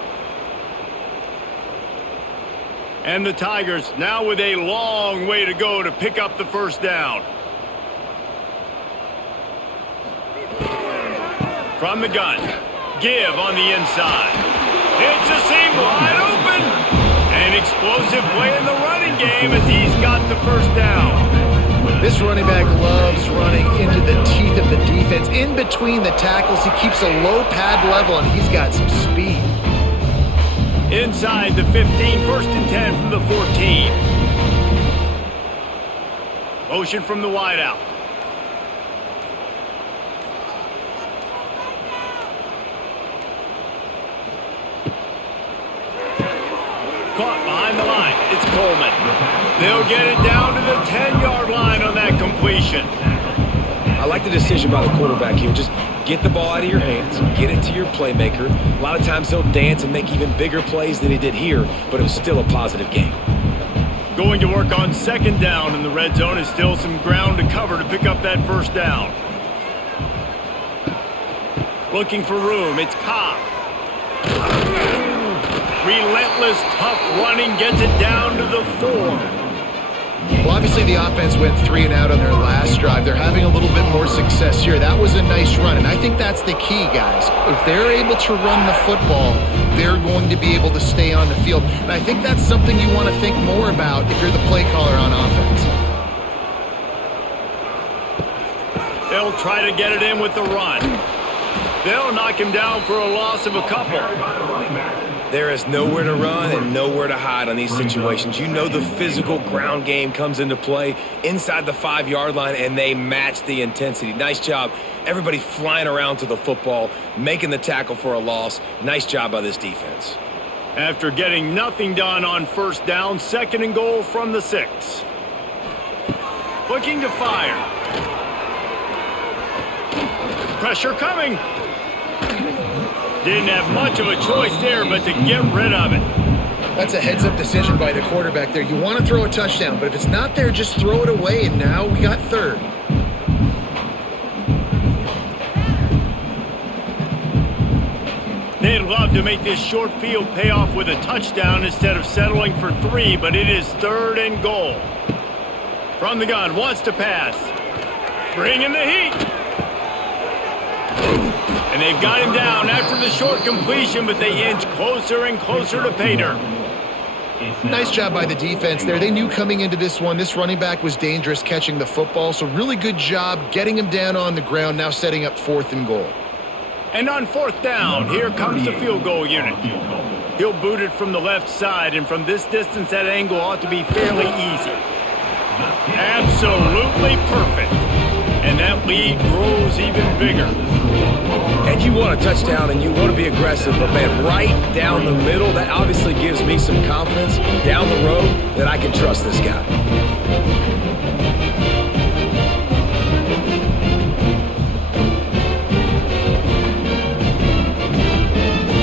And the Tigers now with a long way to go to pick up the first down. From the gun, give on the inside. It's a seam wide open. An explosive play in the running game as he's got the first down. This running back loves running into the teeth of the defense. In between the tackles, he keeps a low pad level, and he's got some speed. Inside the 15, 1st and 10 from the 14. Motion from the wideout. Caught behind the line. It's Coleman. They'll get it down to the 10-yard line on that completion. I like the decision by the quarterback here. Just get the ball out of your hands, get it to your playmaker. A lot of times he'll dance and make even bigger plays than he did here, but it was still a positive game. Going to work on 2nd down in the red zone. Is still some ground to cover to pick up that first down. Looking for room. It's Cobb. Relentless, tough running gets it down to the 4. Well, obviously the offense went 3 and out on their last drive. They're having a little bit more success here. That was a nice run, and I think that's the key, guys. If they're able to run the football, they're going to be able to stay on the field. And I think that's something you want to think more about if you're the play caller on offense. They'll try to get it in with the run. They'll knock him down for a loss of a couple. There is nowhere to run and nowhere to hide on these situations. You know the physical ground game comes into play inside the 5-yard line, and they match the intensity. Nice job. Everybody flying around to the football, making the tackle for a loss. Nice job by this defense. After getting nothing done on 1st down, 2nd and goal from the 6. Looking to fire. Pressure coming. Didn't have much of a choice there, but to get rid of it. That's a heads-up decision by the quarterback there. You want to throw a touchdown, but if it's not there, just throw it away, and now we got 3rd. They'd love to make this short field pay off with a touchdown instead of settling for 3, but it is 3rd and goal. From the gun, wants to pass. Bringing the heat. And they've got him down after the short completion, but they inch closer and closer to pay dirt. Nice job by the defense there. They knew coming into this one, this running back was dangerous catching the football, so really good job getting him down on the ground, now setting up 4th and goal. And on 4th down, here comes the field goal unit. He'll boot it from the left side, and from this distance, that angle ought to be fairly easy. Absolutely perfect. And that lead grows even bigger. And you want a touchdown and you want to be aggressive, but man, right down the middle, that obviously gives me some confidence down the road that I can trust this guy.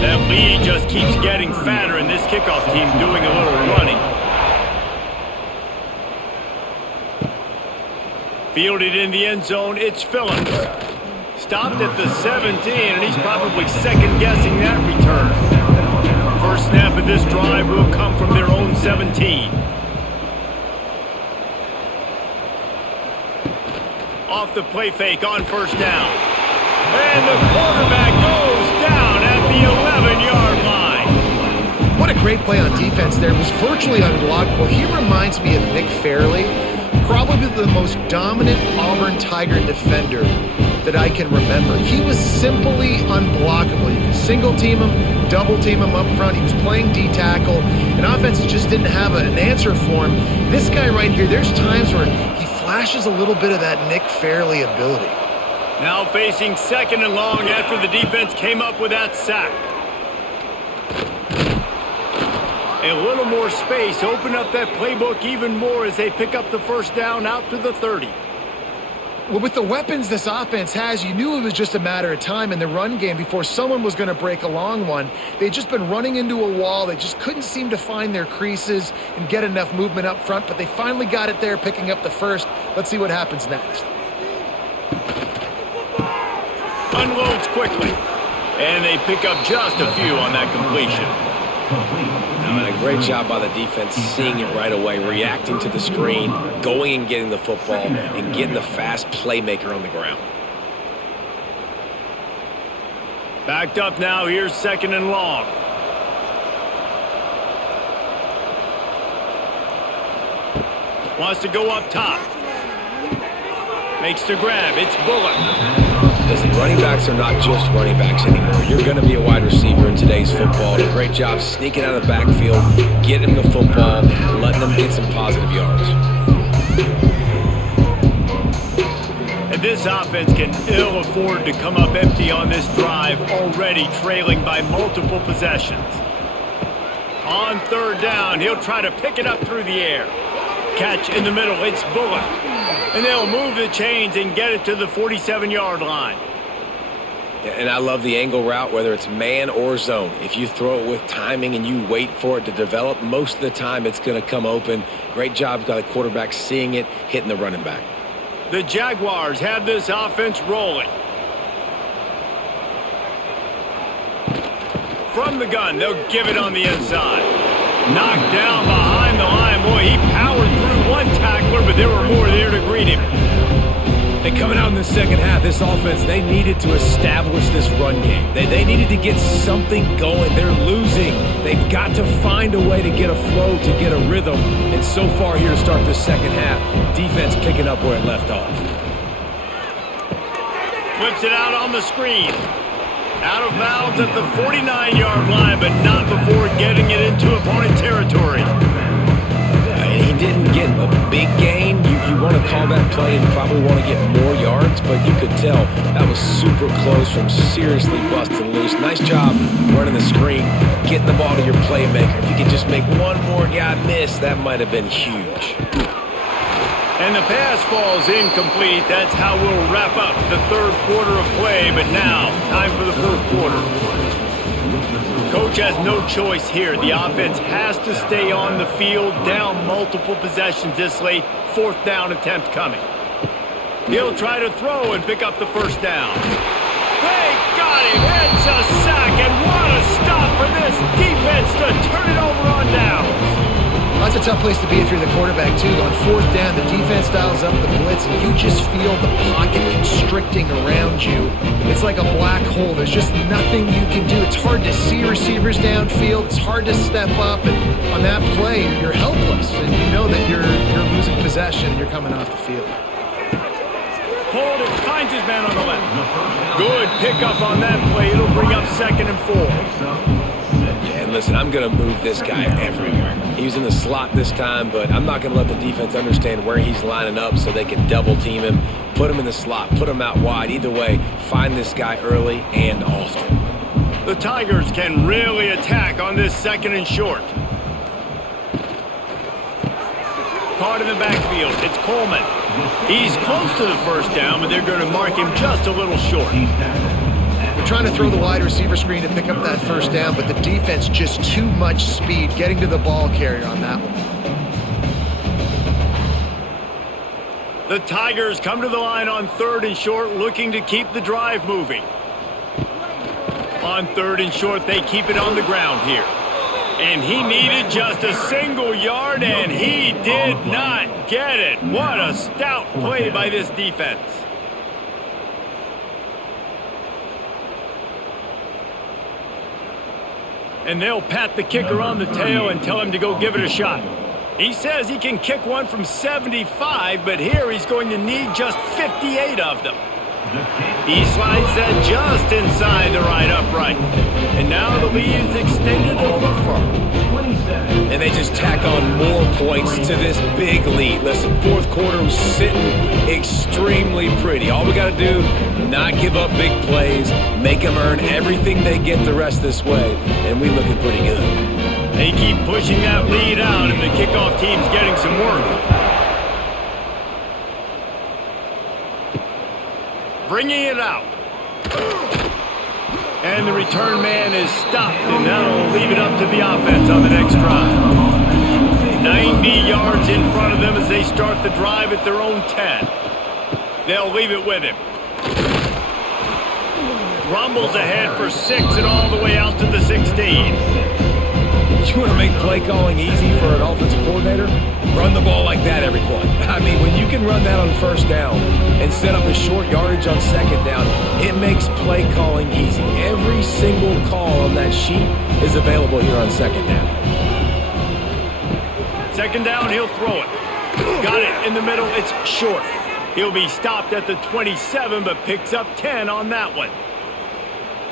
That lead just keeps getting fatter, and this kickoff team doing a little running. Fielded in the end zone, it's Phillips. Stopped at the 17, and he's probably second-guessing that return. First snap of this drive will come from their own 17. Off the play fake on 1st down. And the quarterback goes down at the 11-yard line. What a great play on defense there. It was virtually unblockable. He reminds me of Nick Fairley, probably the most dominant Auburn Tiger defender that I can remember. He was simply unblockable. You could single team him, double team him up front. He was playing D-tackle, and offenses just didn't have an answer for him. This guy right here, there's times where he flashes a little bit of that Nick Fairley ability. Now facing second and long after the defense came up with that sack. A little more space, open up that playbook even more as they pick up the first down out to the 30. Well, with the weapons this offense has, you knew it was just a matter of time in the run game before someone was going to break a long one. They'd just been running into a wall. They just couldn't seem to find their creases and get enough movement up front, but they finally got it there, picking up the first. Let's see what happens next. Unloads quickly, and they pick up just a few on that completion. And a great job by the defense seeing it right away, reacting to the screen, going and getting the football, and getting the fast playmaker on the ground. Backed up now, here's second and long. Wants to go up top. Makes the grab, it's Bullock. Listen, running backs are not just running backs anymore. You're going to be a wide receiver in today's football. And a great job sneaking out of the backfield, getting the football, letting them get some positive yards. And this offense can ill afford to come up empty on this drive, already trailing by multiple possessions. On third down, he'll try to pick it up through the air. Catch in the middle, it's Bullock. And they'll move the chains and get it to the 47-yard line. And I love the angle route, whether it's man or zone. If you throw it with timing and you wait for it to develop, most of the time it's going to come open. Great job by the quarterback seeing it, hitting the running back. The Jaguars have this offense rolling. From the gun, they'll give it on the inside. Knocked down behind the line. Boy, he powered through one tackler, but there were more there to greet him. And coming out in the second half, this offense, they needed to establish this run game. They needed to get something going. They're losing. They've got to find a way to get a flow, to get a rhythm. And so far here to start the second half, defense picking up where it left off. Flips it out on the screen. Out of bounds at the 49-yard line, but not before getting it into opponent territory. He didn't get a big gain. You want to call that play and probably want to get more yards, but you could tell that was super close from seriously busting loose. Nice job running the screen, getting the ball to your playmaker. If you could just make one more guy miss, that might have been huge. And the pass falls incomplete. That's how we'll wrap up the third quarter of play. But now, time for the fourth quarter. Coach has no choice here. The offense has to stay on the field, down multiple possessions this late. Fourth down attempt coming. He'll try to throw and pick up the first down. They got him. It's a sack, and what a stop for this defense to turn it over on downs. That's a tough place to be if you're the quarterback, too. On fourth down, the defense dials up the blitz, and you just feel the pocket constricting around you. It's like a black hole. There's just nothing you can do. It's hard to see receivers downfield. It's hard to step up, and on that play, you're helpless, and you know that you're losing possession and you're coming off the field. Hold it, finds his man on the left. Good pickup on that play. It'll bring up second and 4. And listen, I'm going to move this guy everywhere. He was in the slot this time, but I'm not going to let the defense understand where he's lining up so they can double team him, put him in the slot, put him out wide. Either way, find this guy early and often. The Tigers can really attack on this second and short. Caught in the backfield, it's Coleman. He's close to the first down, but they're going to mark him just a little short. They're trying to throw the wide receiver screen to pick up that first down, but the defense just too much speed getting to the ball carrier on that one. The Tigers come to the line on third and short, looking to keep the drive moving. On third and short, they keep it on the ground here. And he needed just a single yard, and he did not get it. What a stout play by this defense. And they'll pat the kicker on the tail and tell him to go give it a shot. He says he can kick one from 75, but here he's going to need just 58 of them. He slides that just inside the right upright. And now the lead is extended a little further. And they just tack on more points to this big lead. Listen, fourth quarter was sitting extremely pretty. All we got to do, not give up big plays, make them earn everything they get the rest this way, and we looking pretty good. They keep pushing that lead out, and the kickoff team's getting some work. Bringing it out. And the return man is stopped, and that'll leave it up to the offense on the next drive. 90 yards in front of them as they start the drive at their own 10. They'll leave it with him. Rumbles ahead for 6 and all the way out to the 16. You want to make play calling easy for an offensive coordinator? Run the ball like that every play. I mean, when you can run that on first down and set up a short yardage on second down, it makes play calling easy. Every single call on that sheet is available here on second down. Second down, he'll throw it. Got it in the middle, it's short. He'll be stopped at the 27, but picks up 10 on that one.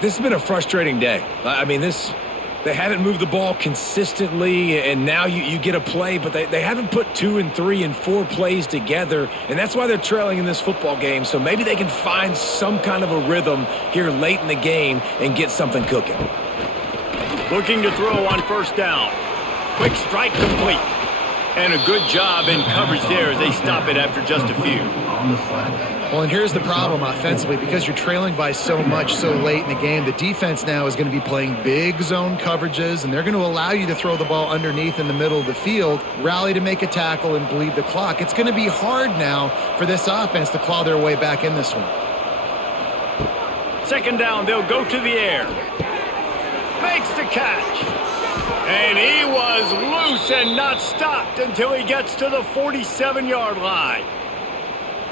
This has been a frustrating day. I mean, they haven't moved the ball consistently, and now you get a play, but they haven't put 2 and 3 and 4 plays together, and that's why they're trailing in this football game. So maybe they can find some kind of a rhythm here late in the game and get something cooking. Looking to throw on first down. Quick strike complete. And a good job in coverage there as they stop it after just a few. Well, and here's the problem offensively. Because you're trailing by so much so late in the game, the defense now is going to be playing big zone coverages, and they're going to allow you to throw the ball underneath in the middle of the field, rally to make a tackle, and bleed the clock. It's going to be hard now for this offense to claw their way back in this one. Second down, they'll go to the air. Makes the catch. And he was loose and not stopped until he gets to the 47-yard line.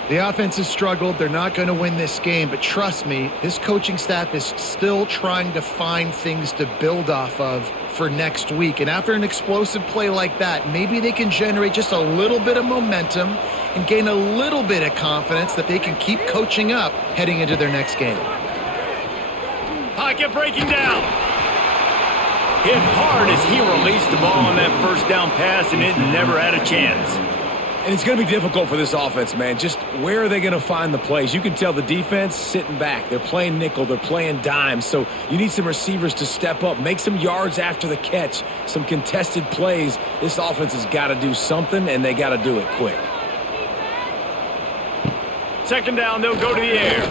The offense has struggled. They're not going to win this game, but trust me, this coaching staff is still trying to find things to build off of for next week. And after an explosive play like that, maybe they can generate just a little bit of momentum and gain a little bit of confidence that they can keep coaching up heading into their next game. Pocket breaking down. Hit hard as he released the ball on that first down pass, and it never had a chance. And it's going to be difficult for this offense, man. Just where are they going to find the plays? You can tell the defense sitting back. They're playing nickel. They're playing dime. So you need some receivers to step up, make some yards after the catch, some contested plays. This offense has got to do something, and they got to do it quick. Second down, they'll go to the air.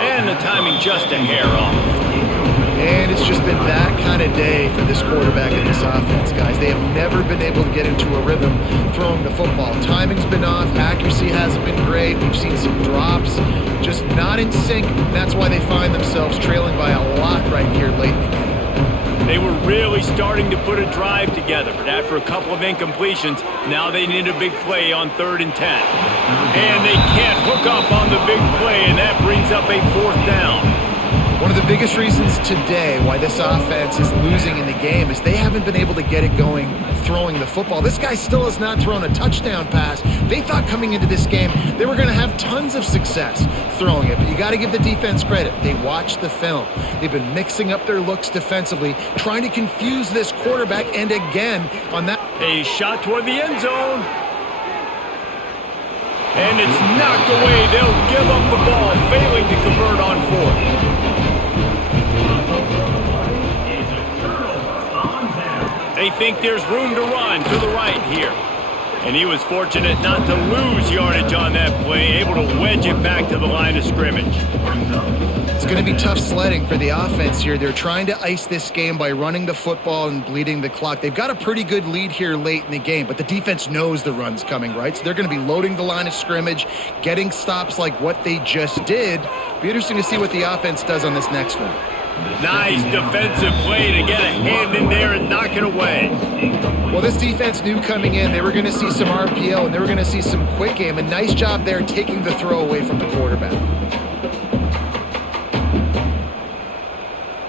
And the timing just a hair off. And it's just been that kind of day for this quarterback and this offense, guys. They have never been able to get into a rhythm throwing the football. Timing's been off. Accuracy hasn't been great. We've seen some drops, just not in sync. That's why they find themselves trailing by a lot right here late in the game. They were really starting to put a drive together, but after a couple of incompletions, now they need a big play on 3rd and 10. And they can't hook up on the big play, and that brings up a 4th down. One of the biggest reasons today why this offense is losing in the game is they haven't been able to get it going throwing the football. This guy still has not thrown a touchdown pass. They thought coming into this game they were going to have tons of success throwing it, but you got to give the defense credit. They watched the film. They've been mixing up their looks defensively, trying to confuse this quarterback, and again on that. A shot toward the end zone. And it's knocked away. They'll give up the ball, failing to convert on 4th. They think there's room to run to the right here. And he was fortunate not to lose yardage on that play, able to wedge it back to the line of scrimmage. It's going to be tough sledding for the offense here. They're trying to ice this game by running the football and bleeding the clock. They've got a pretty good lead here late in the game, but the defense knows the run's coming, right? So they're going to be loading the line of scrimmage, getting stops like what they just did. Be interesting to see what the offense does on this next one. Nice defensive play to get a hand in there and knock it away. Well, this defense knew coming in they were going to see some RPO and they were going to see some quick game. A nice job there taking the throw away from the quarterback.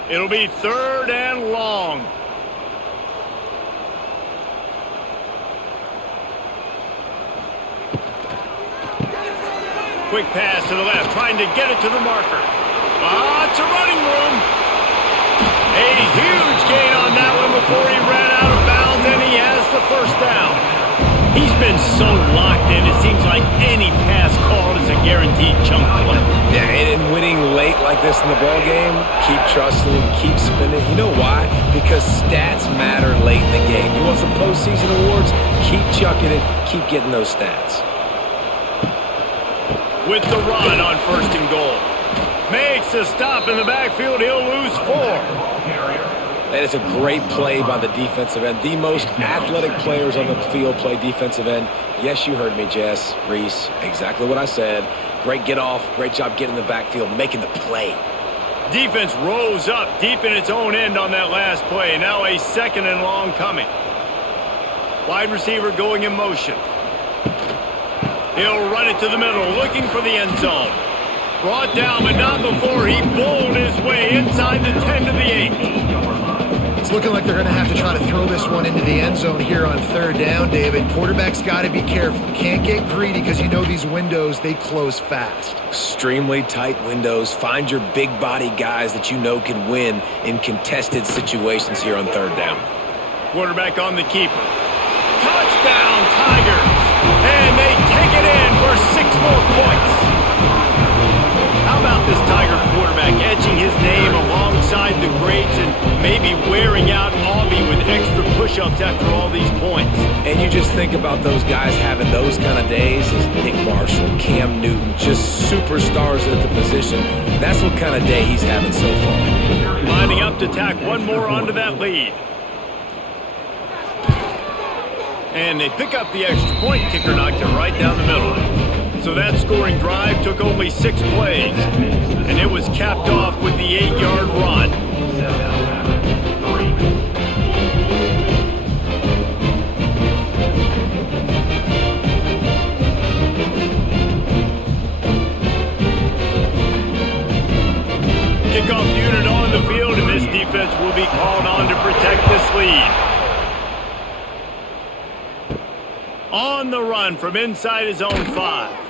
It'll be 3rd and long. Quick pass to the left, trying to get it to the marker. It's a running room. A huge gain on that one before he ran out of bounds, and he has the first down. He's been so locked in, it seems like any pass called is a guaranteed chunk play. Yeah, and winning late like this in the ball game, keep trusting, keep spinning. You know why? Because stats matter late in the game. You want some postseason awards? Keep chucking it, keep getting those stats. With the run on 1st and goal. Makes a stop in the backfield. He'll lose 4. That is a great play by the defensive end. The most athletic players on the field play defensive end. Yes, you heard me, Jess, Reese. Exactly what I said. Great get off. Great job getting in the backfield, making the play. Defense rose up deep in its own end on that last play. Now a 2nd and long coming. Wide receiver going in motion. He'll run it to the middle, looking for the end zone. Brought down, but not before he bowled his way inside the 10 to the 8. It's looking like they're going to have to try to throw this one into the end zone here on 3rd down, David. Quarterback's got to be careful. Can't get greedy because you know these windows, they close fast. Extremely tight windows. Find your big body guys that you know can win in contested situations here on 3rd down. Quarterback on the keeper. Touchdown, Tigers! And they take it in for 6 more points. How about this Tiger quarterback etching his name alongside the greats and maybe wearing out Auburn with extra push-ups after all these points? And you just think about those guys having those kind of days as Nick Marshall, Cam Newton, just superstars at the position. That's what kind of day he's having so far. Lining up to tack one more onto that lead. And they pick up the extra point. Kicker knocked it right down the middle. So that scoring drive took only 6 plays. And it was capped off with the 8-yard run. Kickoff unit on the field, and this defense will be called on to protect this lead. On the run from inside his own 5.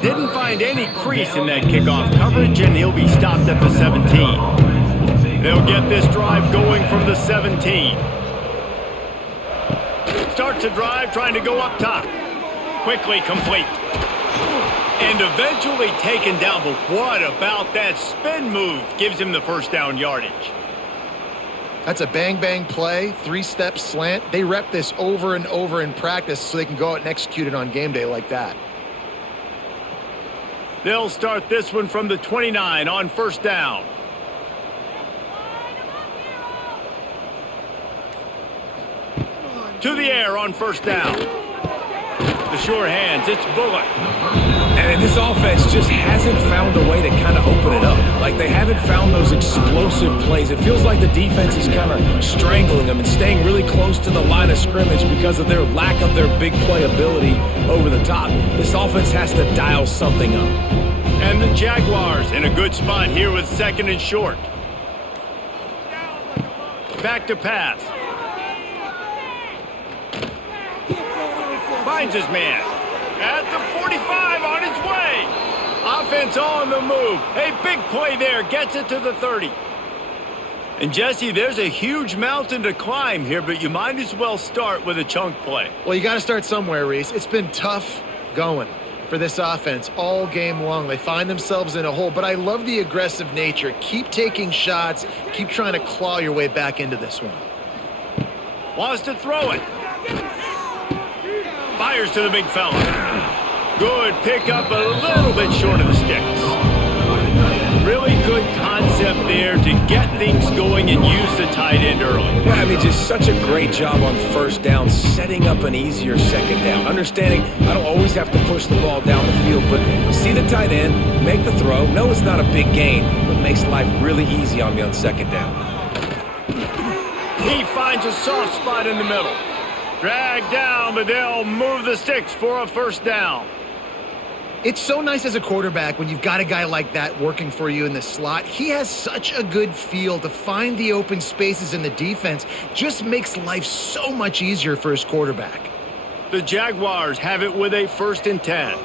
Didn't find any crease in that kickoff coverage, and he'll be stopped at the 17. They'll get this drive going from the 17. Starts a drive trying to go up top. Quickly complete. And eventually taken down, but what about that spin move? Gives him the first down yardage. That's a bang-bang play, 3-step slant. They rep this over and over in practice so they can go out and execute it on game day like that. They'll start this one from the 29 on 1st down. To the air on 1st down. The sure hands, it's Bullock. And this offense just hasn't found a way to kind of open it up. Like, they haven't found those explosive plays. It feels like the defense is kind of strangling them and staying really close to the line of scrimmage because of their lack of their big play ability over the top. This offense has to dial something up. And the Jaguars in a good spot here with 2nd and short. Back to pass. Finds his man. At the 45 on his way. Offense on the move. A big play there. Gets it to the 30. And Jesse, there's a huge mountain to climb here, but you might as well start with a chunk play. Well, you got to start somewhere, Reese. It's been tough going for this offense all game long. They find themselves in a hole, but I love the aggressive nature. Keep taking shots. Keep trying to claw your way back into this one. Wants to throw it. Fires to the big fella. Good pickup, but a little bit short of the sticks. Really good concept there to get things going and use the tight end early. Yeah, I mean, just such a great job on 1st down, setting up an easier 2nd down. Understanding I don't always have to push the ball down the field, but see the tight end, make the throw. No, it's not a big gain, but makes life really easy on me on 2nd down. He finds a soft spot in the middle. Dragged down, but they'll move the sticks for a 1st down. It's so nice as a quarterback when you've got a guy like that working for you in the slot. He has such a good feel to find the open spaces in the defense. Just makes life so much easier for his quarterback. The Jaguars have it with a 1st and 10.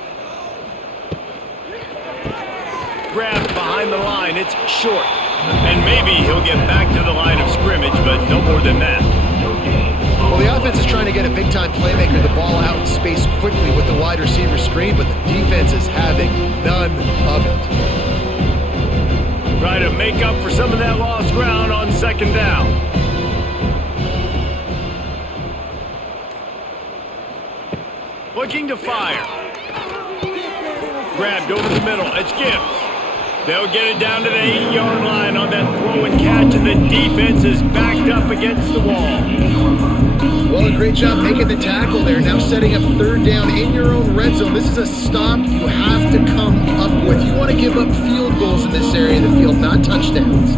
grab behind the line. It's short. And maybe he'll get back to the line of scrimmage, but no more than that. Well, the offense is trying to get a big-time playmaker the ball out in space quickly with the wide receiver screen, but the defense is having none of it. Try to make up for some of that lost ground on second down. Looking to fire. Grabbed over the middle. It's Gibbs. They'll get it down to the 8-yard line on that throw and catch, and the defense is backed up against the wall. Well, a great job making the tackle there. Now setting up third down in your own red zone. This is a stop you have to come up with. You want to give up field goals in this area of the field, not touchdowns.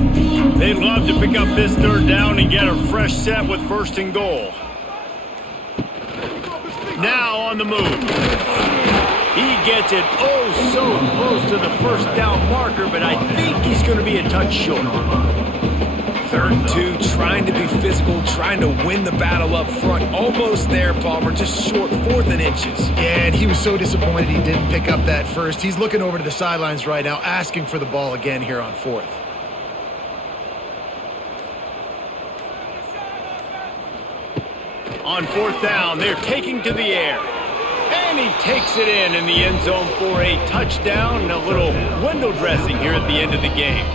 They'd love to pick up this third down and get a fresh set with first and goal. Now on the move. He gets it oh so close to the first down marker, but I think he's going to be a touch short. 3rd and 2, trying to be physical, trying to win the battle up front. Almost there, Palmer, just short, 4th and inches. Yeah, and he was so disappointed he didn't pick up that first. He's looking over to the sidelines right now, asking for the ball again here on 4th. On 4th down, they're taking to the air. And he takes it in the end zone for a touchdown and a little window dressing here at the end of the game.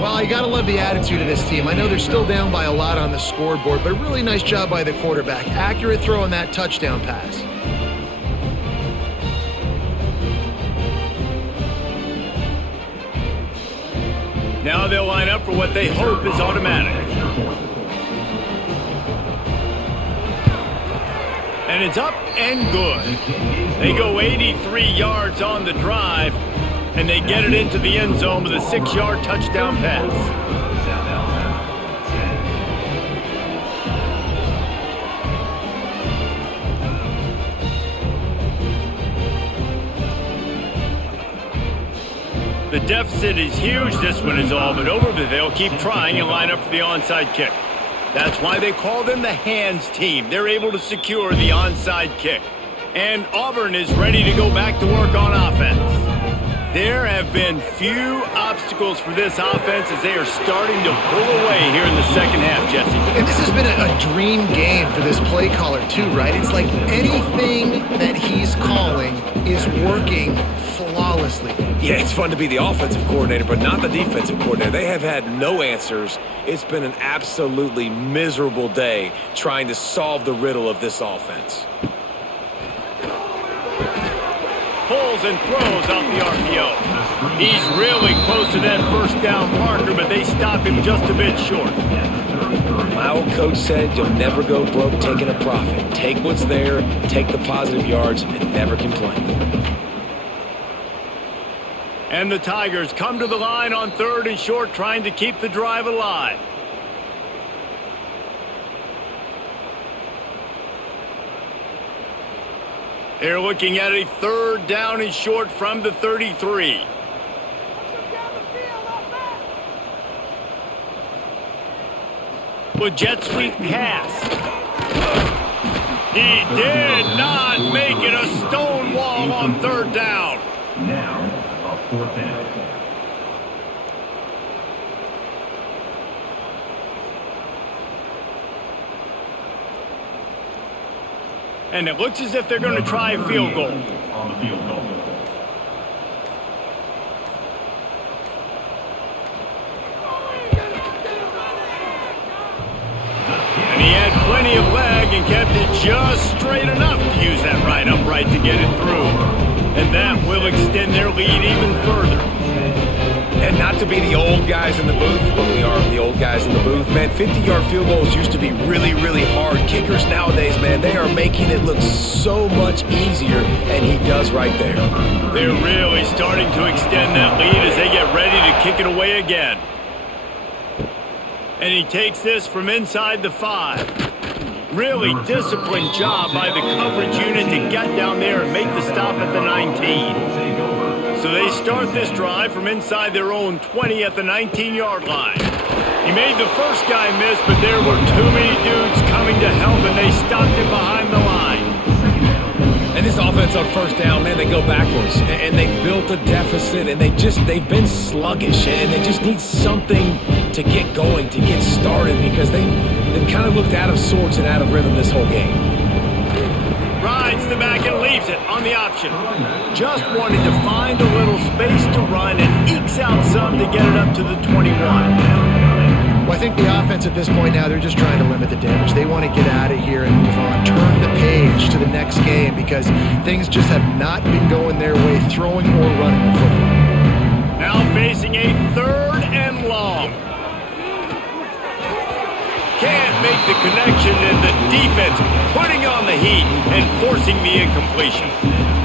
Well, you got to love the attitude of this team. I know they're still down by a lot on the scoreboard, but a really nice job by the quarterback. Accurate throw on that touchdown pass. Now they'll line up for what they hope is automatic. And it's up and good. They go 83 yards on the drive, and they get it into the end zone with a 6-yard touchdown pass. The deficit is huge. This one is all but over, but they'll keep trying and line up for the onside kick. That's why they call them the hands team. They're able to secure the onside kick. And Auburn is ready to go back to work on offense. There have been few obstacles for this offense as they are starting to pull away here in the second half, Jesse. And this has been a dream game for this play caller too, right? It's like anything that he's calling is working flawlessly. Yeah, it's fun to be the offensive coordinator, but not the defensive coordinator. They have had no answers. It's been an absolutely miserable day trying to solve the riddle of this offense. Pulls and throws off the RPO. He's really close to that first down marker, but they stop him just a bit short. My old coach said you'll never go broke taking a profit. Take what's there, take the positive yards, and never complain. And the Tigers come to the line on 3rd and short, trying to keep the drive alive. They're looking at a 3rd down and short from the 33. With jet sweep pass. He did not make it a stone wall on 3rd down. Now, a 4th down. And it looks as if they're going to try a field goal. On the field goal. And he had plenty of leg and kept it just straight enough to use that right upright to get it through. And that will extend their lead even further. And not to be the old guys in the booth, but we are the old guys in the booth. Man, 50-yard field goals used to be really, really hard. Kickers nowadays, man, they are making it look so much easier, and he does right there. They're really starting to extend that lead as they get ready to kick it away again. And he takes this from inside the 5. Really disciplined job by the coverage unit to get down there and make the stop at the 19. So they start this drive from inside their own 20 at the 19-yard line. He made the first guy miss, but there were too many dudes coming to help, and they stopped him behind the line. And this offense on first down, man, they go backwards. And they built a deficit, and they've been sluggish. And they just need something to get going, to get started, because they've kind of looked out of sorts and out of rhythm this whole game. Rides the back and leaves it on the option. Just wanted to find a little space to run and ekes out some to get it up to the 21. Well, I think the offense at this point now, they're just trying to limit the damage. They want to get out of here and move on, turn the page to the next game, because things just have not been going their way, throwing or running the football. Now facing a 3rd and long. Can't make the connection, and the defense putting on the heat and forcing the incompletion.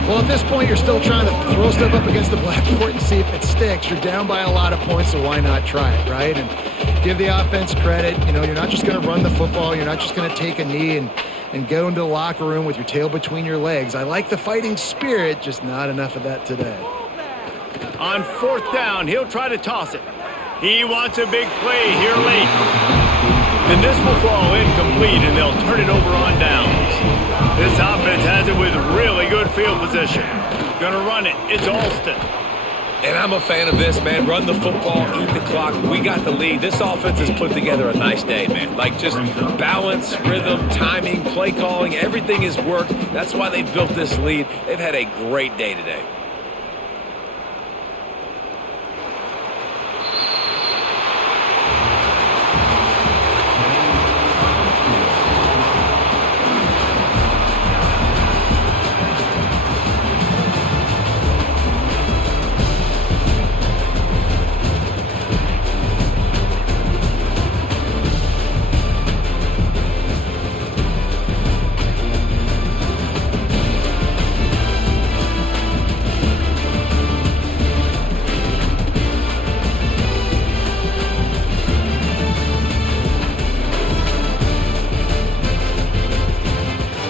Well, at this point, you're still trying to throw stuff up against the blackboard and see if it sticks. You're down by a lot of points, so why not try it, right? And give the offense credit. You know, you're not just going to run the football. You're not just going to take a knee and go into the locker room with your tail between your legs. I like the fighting spirit, just not enough of that today. On 4th down, he'll try to toss it. He wants a big play here late. And this will fall incomplete, and they'll turn it over on downs. This offense has it with really good field position. Gonna run it. It's Alston. And I'm a fan of this, man. Run the football, eat the clock. We got the lead. This offense has put together a nice day, man. Like, just balance, rhythm, timing, play calling, everything has worked. That's why they built this lead. They've had a great day today.